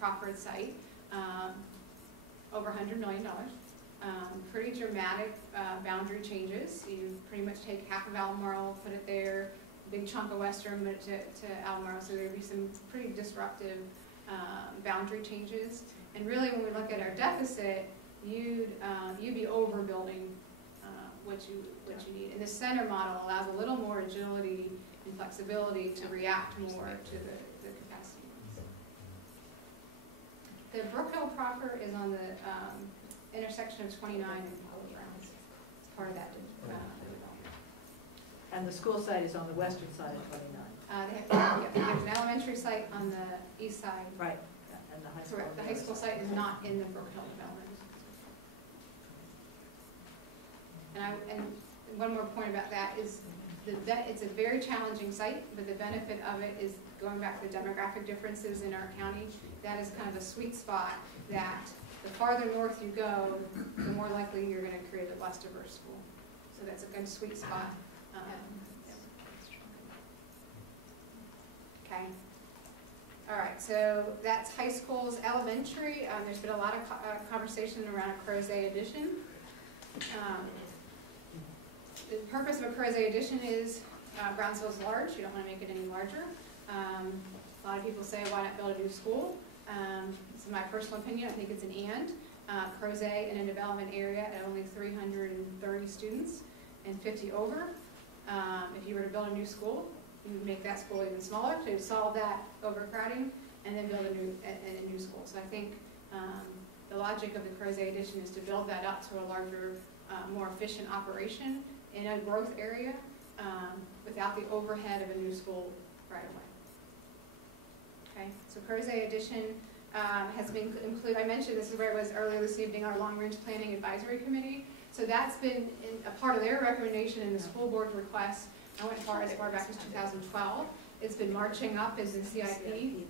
proffered site, over $100 million. Pretty dramatic boundary changes. You pretty much take half of Albemarle, put it there, big chunk of Western, move it to Albemarle. So there would be some pretty disruptive boundary changes. And really, when we look at our deficit, you'd be overbuilding what you need. And the center model allows a little more agility and flexibility to react more to the capacity. The Brook Hill proper is on the intersection of 29 and Polo Grounds. It's part of that development. And the school site is on the western side of 29. There's an elementary site on the east side. Right. And the high school. Correct. The high school site is not in the Brook Hill development. And one more point about that is it's a very challenging site, but the benefit of it is going back to the demographic differences in our county. That is kind of a sweet spot that the farther north you go, the more likely you're going to create a less diverse school. So that's a good sweet spot. Okay. All right, so that's high schools, elementary. There's been a lot of conversation around a Crozet addition. The purpose of a Crozet addition is Brownsville's large. You don't want to make it any larger. A lot of people say, why not build a new school? This is my personal opinion. I think it's an and. Crozet in a development area at only 330 students and 50 over. If you were to build a new school, you would make that school even smaller to solve that overcrowding and then build a new school. So I think the logic of the Crozet addition is to build that up to a larger, more efficient operation in a growth area without the overhead of a new school right away. Okay, so Crozet addition has been included. I mentioned this is where it was earlier this evening, our long-range planning advisory committee. So that's been a part of their recommendation in the school board request. I went as far back as 2012. It's been marching up as the CIP.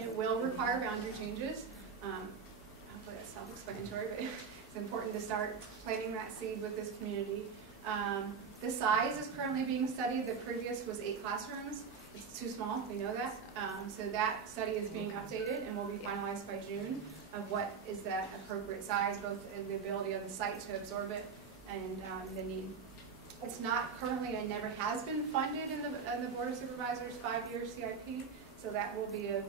It will require boundary changes. Hopefully that's self-explanatory, but it's important to start planting that seed with this community. The size is currently being studied. The previous was 8 classrooms. It's too small, we know that. So that study is being updated and will be finalized by June of what is that appropriate size, both in the ability of the site to absorb it and the need. It's not currently and never has been funded in the Board of Supervisors 5-year CIP, so that will be a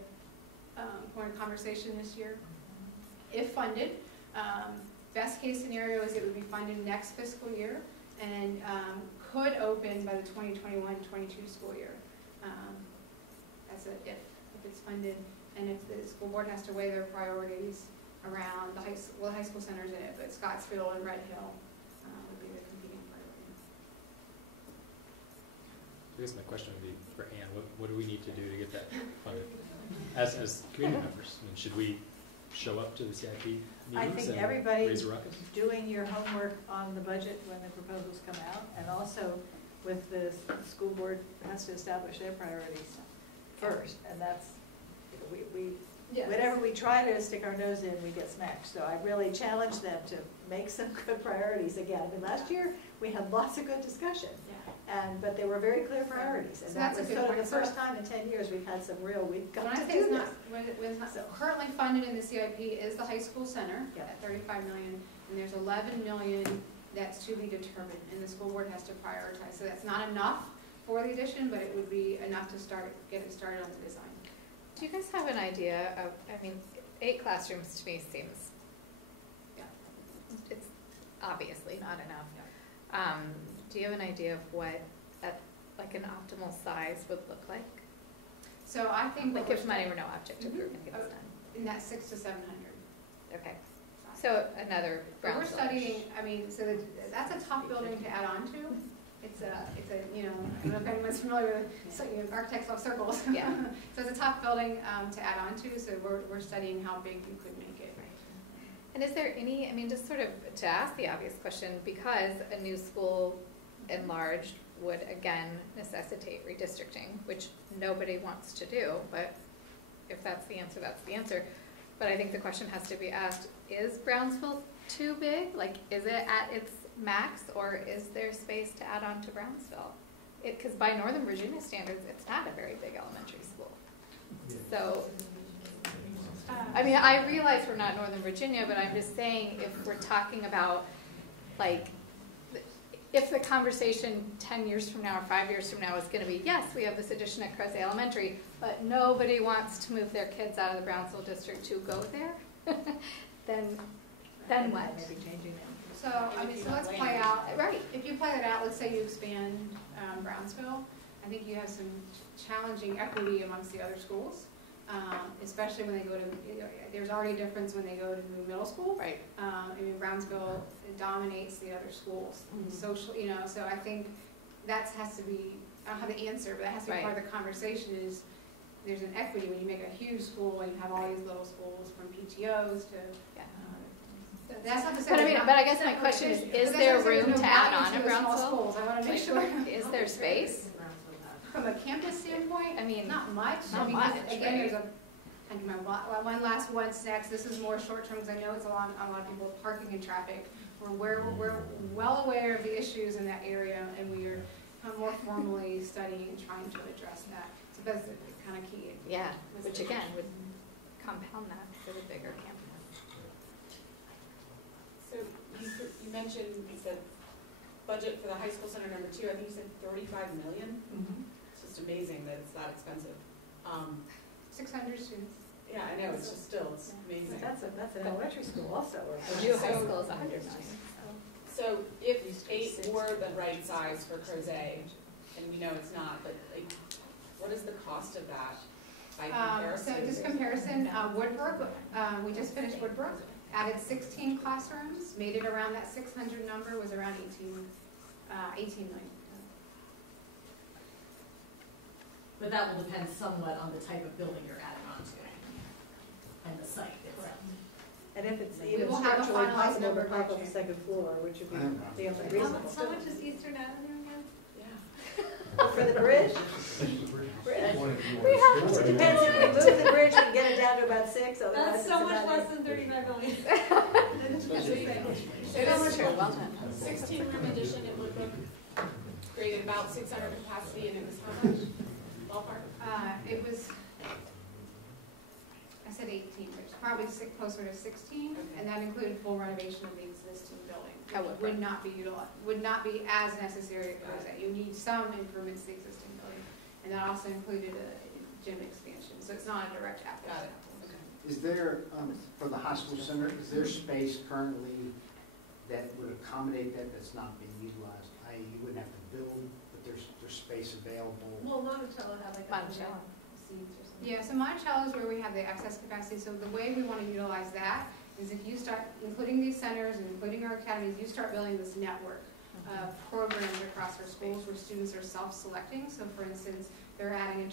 point of conversation this year. If funded, Best case scenario is it would be funded next fiscal year and could open by the 2021-22 school year. That's a if it's funded, and if the school board has to weigh their priorities around the high school center's in it, but Scottsville and Red Hill would be the competing priority. I guess my question would be for Ann, what do we need to do to get that funded? As community members, I mean, should we show up to the CIP meetings I think and everybody raise a ruckus? doing your homework on the budget when the proposals come out, and also with the school board has to establish their priorities first, and that's, whenever we try to stick our nose in, we get smacked. So I really challenge them to make some good priorities again. I mean, last year, we had lots of good discussion, but they were very clear priorities. And So that that's was a good sort of the point. first time in 10 years we've had some real, we've got When I to say do it's this. not, when it's not currently funded in the CIP is the high school center at 35 million, and there's 11 million that's to be determined, and the school board has to prioritize. So that's not enough for the addition, but it would be enough to get it started on the design. Do you guys have an idea of, I mean, 8 classrooms to me seems, it's obviously not enough. Do you have an idea of what like an optimal size would look like? So I think like if money were no object if we were going to get this done. In that 600 to 700. Okay. So another But we're Brownsville-ish. studying, I mean, so that's a tough building to add on to. It's a, you know, I don't know if anyone's familiar with, so, you know, architects love circles. Yeah. So it's a tough building to add on to, so we're studying how big you could make it. And is there any, I mean, just sort of to ask the obvious question, because a new school enlarged would again necessitate redistricting, which nobody wants to do, but if that's the answer, that's the answer. But I think the question has to be asked, is Brownsville too big? Like, is it at its max, or is there space to add on to Brownsville? Because by Northern Virginia standards, it's not a very big elementary school. So, I mean, I realize we're not Northern Virginia, but I'm just saying if we're talking about, like, if the conversation 10 years from now or 5 years from now is going to be, yes, we have this addition at Crozet Elementary, but nobody wants to move their kids out of the Brownsville district to go there, then what? Maybe changing them. So, I mean, so let's play out, right, if you play that out, let's say you expand Brownsville, I think you have some challenging equity amongst the other schools, especially when they go to, there's already a difference when they go to middle school. Right. I mean, Brownsville dominates the other schools, social, you know, so I think that has to be, I don't have the answer, but that has to be part of the conversation is, there's an equity when you make a huge school and you have all these little schools from PTOs to, that's not to say. But I mean, but I guess my question is there room to add on in Brownsville? I want to make sure. Is there space? From a campus standpoint, I mean, not much. not Because, much, again, right? there's a, I can remember, one last one next. This is more short term, because I know it's a lot of people parking and traffic. We're well aware of the issues in that area, and we are more formally studying and trying to address that. So that's kind of key. Yeah, which again would compound that for the bigger campus. So you mentioned, you said budget for the high school center number 2, I think you said 35 million? It's just amazing that it's that expensive. 600 students. Yeah, I know, it's just still, it's amazing. That's an elementary school also. New high school is 100 million. So if 8 were the right size for Crozet, and we know it's not, but like, what is the cost of that by comparison? So just comparison, Woodbrook, we just finished Woodbrook, added 16 classrooms, made it around that 600 number, was around 18 million. But that will depend somewhat on the type of building you're adding on to and the site itself. And if it's We even will have a structurally finalized possible number to pop by up the June. second floor, which would be reasonable. How much is Eastern Avenue again? For the bridge? It depends if we move the bridge, we can get it down to about 6. That's so much less than 35 million. It is true, well done. 16-room addition at Woodbrook created about 600 capacity, and it was how much? Ballpark? It was, I said 18, but it's probably closer to 16, and that included full renovation of the existing building. Which would not be utilized, would not be as necessary at Crozet. You need some improvements to the existing building, and that also included a gym expansion, so it's not a direct apples. Got it. to apples. Okay. Is there, for the high school center, is there space currently that would accommodate that that's not being utilized? I.e., you wouldn't have to build, but there's space available? Well, Monticello had like Monticello. seats or something. Yeah, so Monticello is where we have the excess capacity, so the way we want to utilize that is if you start including these centers and including our academies, you start building this network of programs across our schools where students are self-selecting. So for instance, they're adding a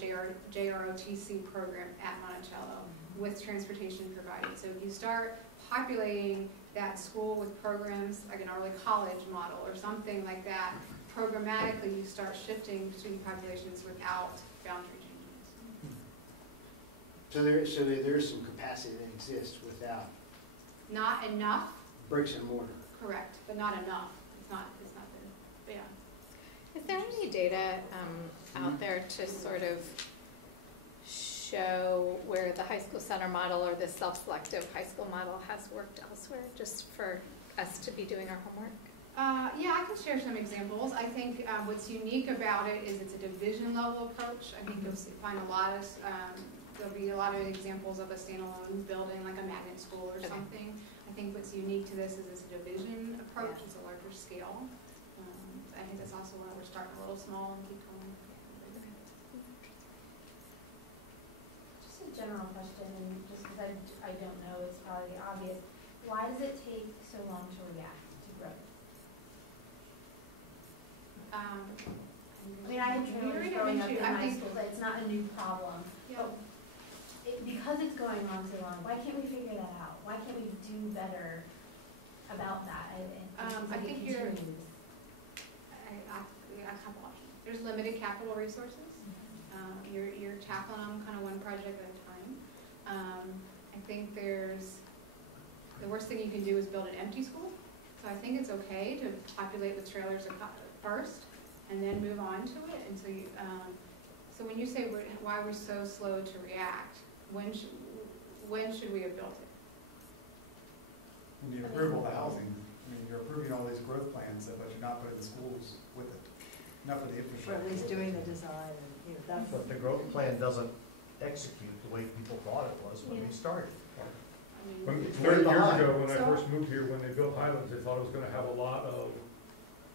JROTC program at Monticello with transportation provided. So if you start populating that school with programs like an early college model or something like that, programmatically you start shifting student populations without boundary changes. So there is some capacity that exists without Not enough, bricks and mortar. correct, but not enough. It's not the, yeah. Is there any data out there to sort of show where the high school center model or the self-selective high school model has worked elsewhere, just for us to be doing our homework? Yeah, I can share some examples. I think what's unique about it is it's a division level approach. I think you'll find a lot of, there'll be a lot of examples of a standalone building like a magnet school or something. I think what's unique to this is it's a division approach. It's a larger scale. I think that's also why we're starting a little small and keep going. Just a general question, and just because I don't know, it's probably obvious. Why does it take so long to react to growth? I mean, I had trailers growing up in high school, but it's not a new problem. But because it's going on so long, why can't we figure that out? Why can't we do better about that? I think you're, a couple options. There's limited capital resources. You're tackling them kind of one project at a time. I think the worst thing you can do is build an empty school. So I think it's okay to populate with trailers first and then move on to it. And so so when you say why we're so slow to react, when should we have built it? When you approve all the housing, I mean, you're approving all these growth plans, but you're not putting the schools with it. Not for the infrastructure. Or at least doing the design, and, you know, that's. But the growth plan doesn't execute the way people thought it was when we started. When, It's 30 way years behind. ago, when I first moved here, when they built Highlands, they thought it was gonna have a lot of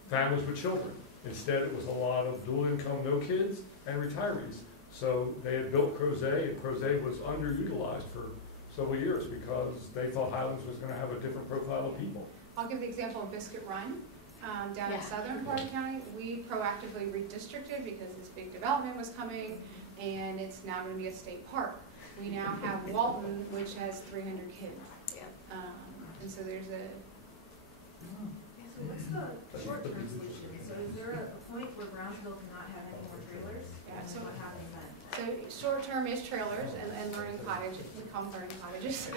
families with children. Instead, it was a lot of dual income, no kids, and retirees. So they had built Crozet, and Crozet was underutilized for several years because they thought Highlands was gonna have a different profile of people. I'll give the example of Biscuit Run. Down in southern part of the county, we proactively redistricted because this big development was coming, and it's now going to be a state park. We now have Walton, which has 300 kids. And so there's a... So what's the short-term solution? So is there a point where Brownsville cannot have any more trailers? Yeah, so what happens then? So short-term is trailers and learning cottages. We call them learning cottages. A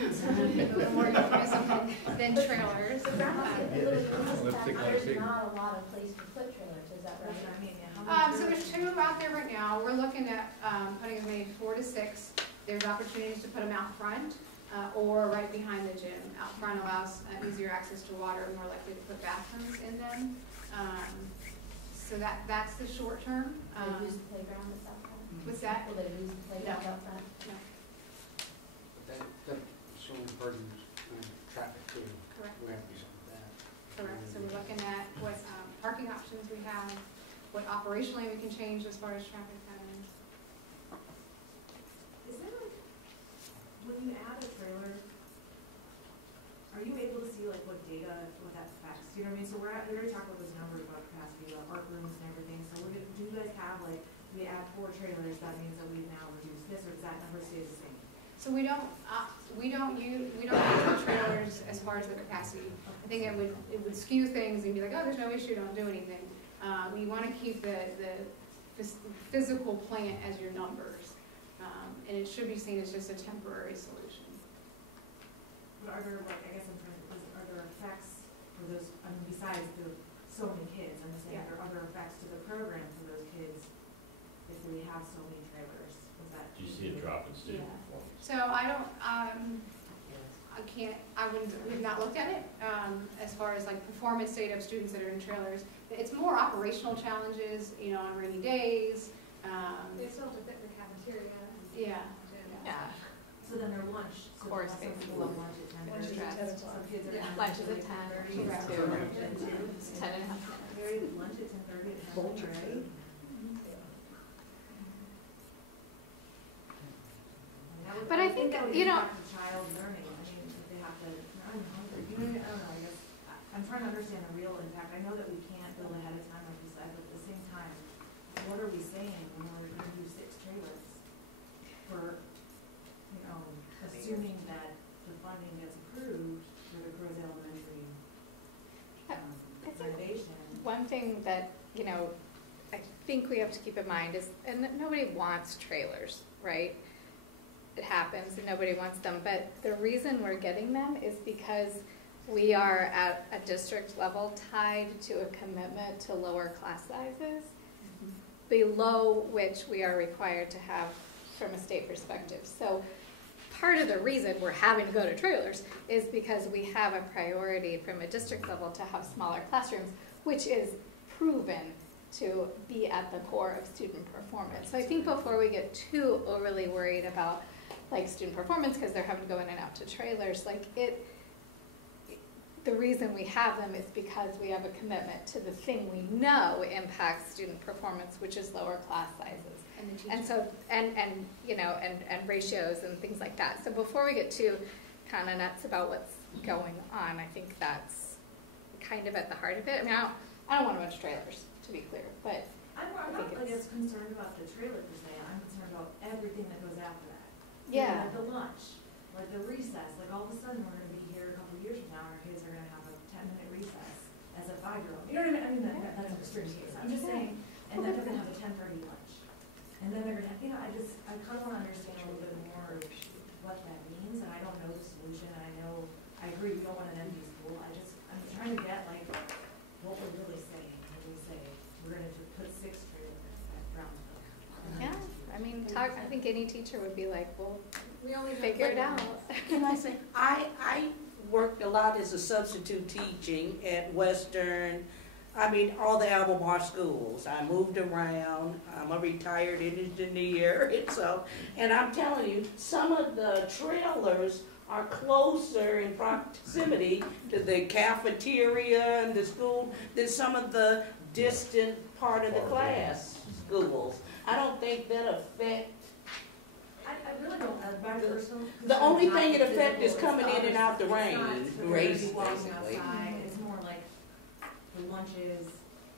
little more euphemism than trailers. So there's not a lot of place to put trailers, is that right? I mean, So there's 2 out there right now. We're looking at putting as many 4 to 6. There's opportunities to put them out front or right behind the gym. Out front allows easier access to water and more likely to put bathrooms in them. So that's the short term. Will they use the playground at that point? What's that? Will they use the playground up front? No. That certainly burdens traffic too. Correct. We have to do something with that. Correct. So we're looking at what parking options we have, what operationally we can change as far as traffic patterns. Is there like, when you add a trailer, are you able to see like what data, what that affects? You know what I mean? So we already talked about those numbers about capacity, about art rooms and everything. So do you guys have like, we add 4 trailers, that means that we've now reduced this, or does that number stay the same? So we don't use the trailers as far as the capacity. I think it would skew things and be like, oh, there's no issue, don't do anything. We want to keep the physical plant as your numbers, and it should be seen as just a temporary solution. But are there, like, I guess I'm trying to, are there effects for those, I mean, besides the so many kids, I'm just saying, are there other effects to the program for those kids if we have so many trailers? Was that? Do you see a drop in student performance? So I don't, we've not looked at it as far as like performance data of students that are in trailers. It's more operational challenges, you know, on rainy days. They still have to fit the cafeteria. Yeah. Yeah. So then their lunch, so Course some based. people have lunch at 10:30. Lunch is at 10 Some kids are gonna have Lunch is at 10, 10:30, lunch some is are at at 2. It's 10 and a half minutes. Very lunch at 10:30 at home, right? But I think, that would you know- impact the child learning. I mean, if they have to, I'm hungry, you know, I don't know, I guess, I'm trying to understand the real impact. I know that we can't build ahead of time, like you said, but at the same time, what are we saying when we're gonna do 6 trailers? For, you know, assuming that the funding gets approved for the Crozet Elementary I think renovation. one thing that, you know, I think we have to keep in mind is, and that nobody wants trailers, right? It happens and nobody wants them, but the reason we're getting them is because we are at a district level tied to a commitment to lower class sizes, below which we are required to have from a state perspective. So part of the reason we're having to go to trailers is because we have a priority from a district level to have smaller classrooms, which is proven to be at the core of student performance. So I think before we get too overly worried about like student performance because they're having to go in and out to trailers, like the reason we have them is because we have a commitment to the thing we know impacts student performance, which is lower class sizes. And so, and you know, and ratios and things like that. So before we get too kind of nuts about what's going on, I think that's kind of at the heart of it. I mean, I don't want a bunch of trailers, to be clear, but I'm not like as concerned about the trailer per se, I'm concerned about everything that goes after that. yeah. Like the lunch, like the recess, like all of a sudden we're gonna be here a couple of years from now, and our kids are gonna have a 10-minute recess as a 5-year-old. You know what I mean? I mean, that's an extreme case. I'm just saying, and then they're gonna have a 10:30 lunch. And then they're gonna have, you know, I kind of wanna understand a little bit more of what that means, and I don't know the solution, and I agree, we don't want an empty school. I'm trying to get like, what we're really saying when we say we're gonna put 6 trailers at Brownsville. Yeah, I mean, I think any teacher would be like, well, We only figure it out. Can I say, I worked a lot as a substitute teaching at Western, I mean, all the Albemarle schools. I moved around, I'm a retired engineer, and I'm telling you, some of the trailers are closer in proximity to the cafeteria and the school than some of the distant part of the class schools. I don't think that affect. I really don't, my personal. The only thing it affects is coming in and out the rain, race, basically. It's more like the lunches,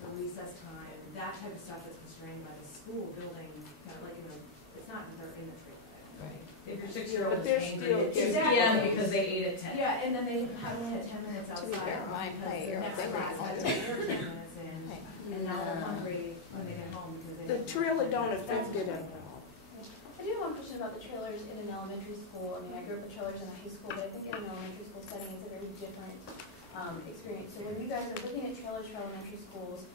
the recess time, that type of stuff that's constrained by the school building, kind of like, you know, it's not that they're in the trailer. Right. If your 6-year-old But is they're angry still at 2 Exactly. p.m. because they ate at 10. Yeah, and then they have only had 10 minutes To be outside. fair, my because their year, next they class were had 10 minutes in, and now they're hungry when they get home because they. The trailer don't affect it at all. I do have one question about the trailers in an elementary school. I mean, I grew up with trailers in a high school, but I think in an elementary school setting, it's a very different experience. So when you guys are looking at trailers for elementary schools,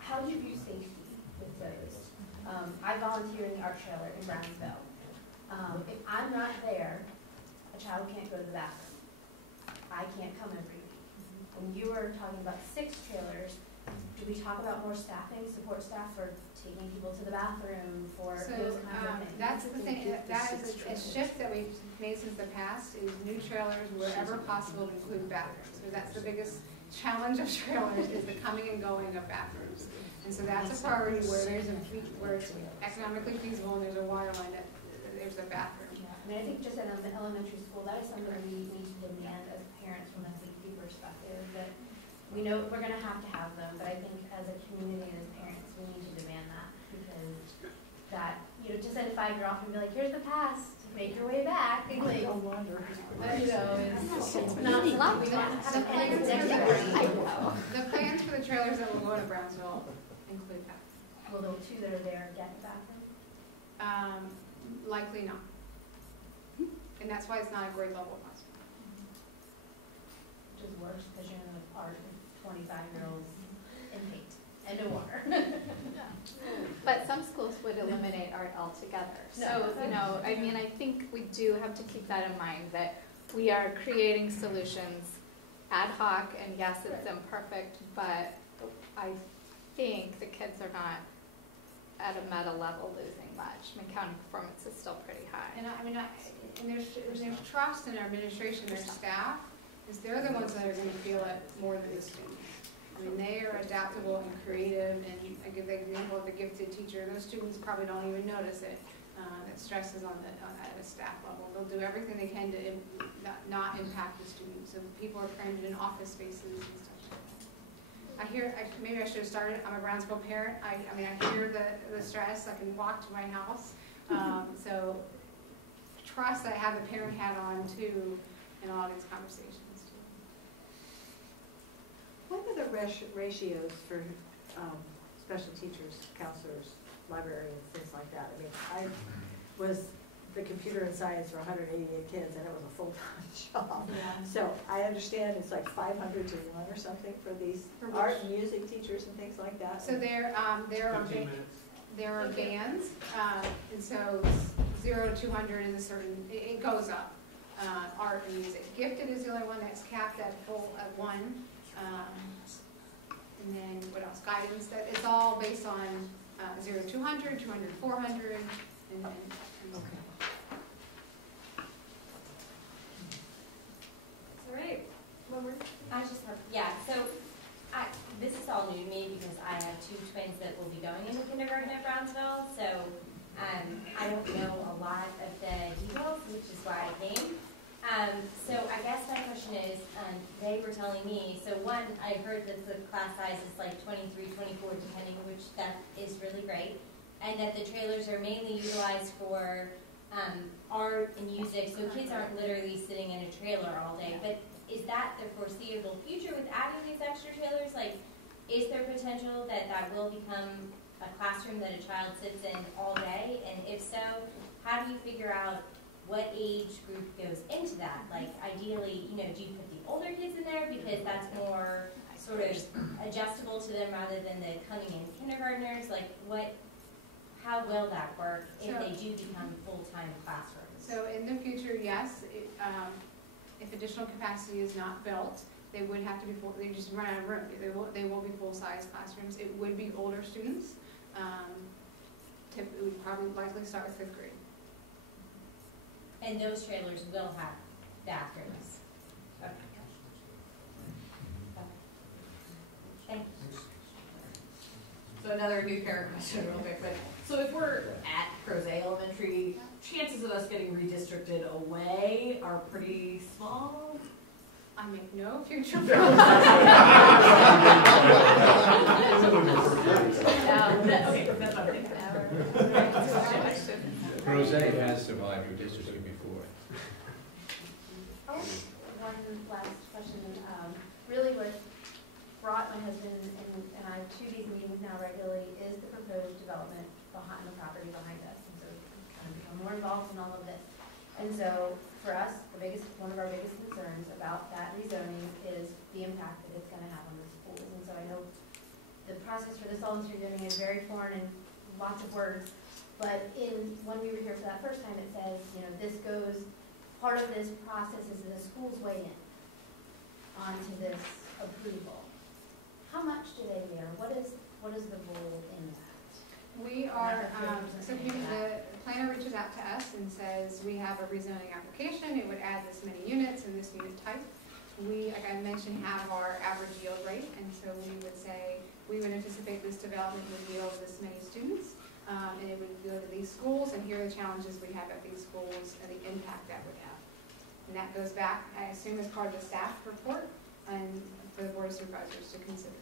how do you view safety with those? I volunteer in the art trailer in Brownsville. If I'm not there, a child can't go to the bathroom. I can't come every week. When you were talking about 6 trailers, do we talk about more staffing, support staff for taking people to the bathroom, for those kinds of things? That's the thing, that is a shift that we've made since the past, is new trailers wherever possible include bathrooms. So that's the biggest challenge of trailers, is the coming and going of bathrooms. And so that's a priority where where it's economically feasible and there's a water line, that there's a bathroom. Yeah, I mean, I think just in an elementary school, that is something we need to demand as parents from a safety perspective, that we know we're gonna have to have them, but I think as a community and as parents, we need to demand that, because that, you know, to send a 5-year-old off and be like, here's the pass, make your way back, and like, you know, it's not a lot, we don't have a plan The plans for the trailers that will go to Brownsville include that. Will the 2 that are there get the bathroom? Likely not. And that's why it's not a grade level classroom. Which is worse, because you're in a part of 25-year-olds in paint and no water. But some schools would eliminate art altogether. So, you know, I mean, I think we do have to keep that in mind, that we are creating solutions ad hoc, and yes, it's imperfect, but I think the kids are not at a meta level losing much. I mean, county performance is still pretty high. And there's trust in our administration, their staff, because they're the ones that are going to feel it more than the students. I mean, they are adaptable and creative, and I give the example of the gifted teacher. Those students probably don't even notice it. That stress is at a staff level. They'll do everything they can to not impact the students. So people are crammed in office spaces and stuff like that. Maybe I should have started, I'm a Brownsville parent. I mean, I hear the stress. I can walk to my house. So trust that I have the parent hat on too in all these conversations too. What are the ratios for special teachers, counselors, librarians, things like that? I mean, I was the computer and science for 188 kids, and it was a full-time job. Yeah. So I understand it's like 500 to 1 or something for these art and music teachers and things like that. So there are bands, and so 0 to 200 is a certain. It goes up. Art and music. Gifted is the only one that's capped at 1. And then what else? Guidance. That it's all based on 0 to 200, 200 to 400, and then. Okay. All right. I just have, so this is all new to me because I have 2 twins that will be going into kindergarten at Brownsville, so I don't know a lot of the details, which is why I came. So I guess my question is, they were telling me, so one, I heard that the class size is like 23, 24, depending, which that is really great, and that the trailers are mainly utilized for art and music, so kids aren't literally sitting in a trailer all day. But is that the foreseeable future with adding these extra trailers? Like, is there potential that that will become a classroom that a child sits in all day? And if so, how do you figure out what age group goes into that? Like, ideally, do you put the older kids in there because that's more sort of adjustable to them rather than the coming in kindergartners? Like, how will that work if they do become full-time classrooms? So in the future, yes, if additional capacity is not built, they would have to be they just run out of room. They will be full-size classrooms. It would be older students. It would probably likely start with 5th grade. And those trailers will have bathrooms. Okay. Thanks. So another new parent question real quick, but so if we're at Crozet Elementary, chances of us getting redistricted away are pretty small? I make no future Crozet has survived redistricting before. Oh, one last question. Really what brought my husband and I to these meetings now regularly is the proposed development behind the property behind us. And so we've kind of become more involved in all of this. And so for us, one of our biggest concerns about that rezoning is the impact that it's going to have on the schools. And so I know the process for the Solomon Street zoning is very foreign and lots of words. But when we were here for that first time, it says, part of this process is the schools weigh in onto this approval. How much do they bear? What is the role in that? We are, the planner reaches out to us and says, we have a rezoning application, it would add this many units and this unit type. We, like I mentioned, have our average yield rate, and so we would say, we would anticipate this development would yield this many students, and it would go to these schools, and here are the challenges we have at these schools and the impact that would have. And that goes back, I assume, as part of the staff report, and for the Board of Supervisors to consider.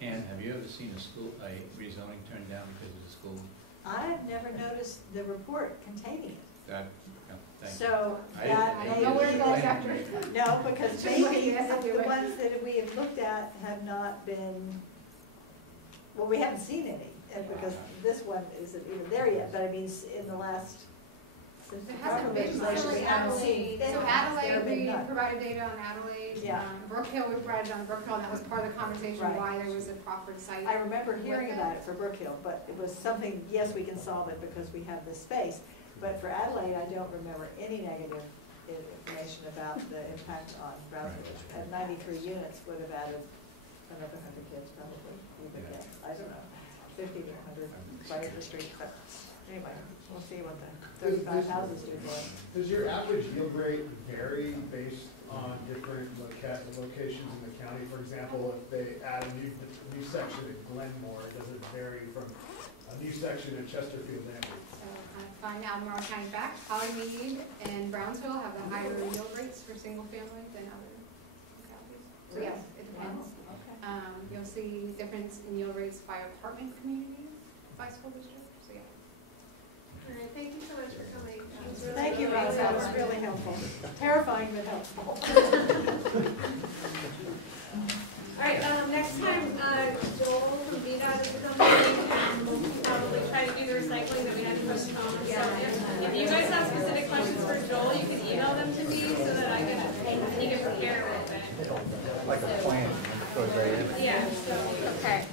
And have you ever seen a rezoning turned down because of the school? I've never noticed the report containing it. No, thank you. So that may be, no, because maybe the ones that we have looked at have not been, well, we haven't seen any, because this one isn't even there yet, but I mean, in the last, since the legislation, we haven't seen. So Adelaide, we provided data on Adelaide. Yeah. Brook Hill, we provided on Brook Hill, and that was part of the conversation why there was a proffered site. I remember hearing about it for Brook Hill, but it was something, yes, we can solve it because we have this space. But for Adelaide, I don't remember any negative information about the impact on Brownsville. And 93 units would have added another 100 kids probably, even then. I don't know. 50 to 100 right at the street, but anyway, we'll see what the 35 houses do for us. Does your average yield rate vary based on different locations in the county? For example, if they add a new section at Glenmore, does it vary from a new section in Chesterfield and Ambridge? So I find Albemarle County facts, Hollymead and Brownsville have the higher yield rates for single family than other counties. So yes, it depends. You'll see difference in yield rates by apartment communities, by school district, so yeah. All right, thank you so much for coming. Thank you, Rosa, that was really helpful. Terrifying, but helpful. All right, next time, Joel from VDOT is coming, and we'll probably try to do the recycling that we had to postpone. So if you guys have specific questions for Joel, you can email them to me so that I can prepare a little bit. Like a plan, goes right in. Yeah, so. Okay.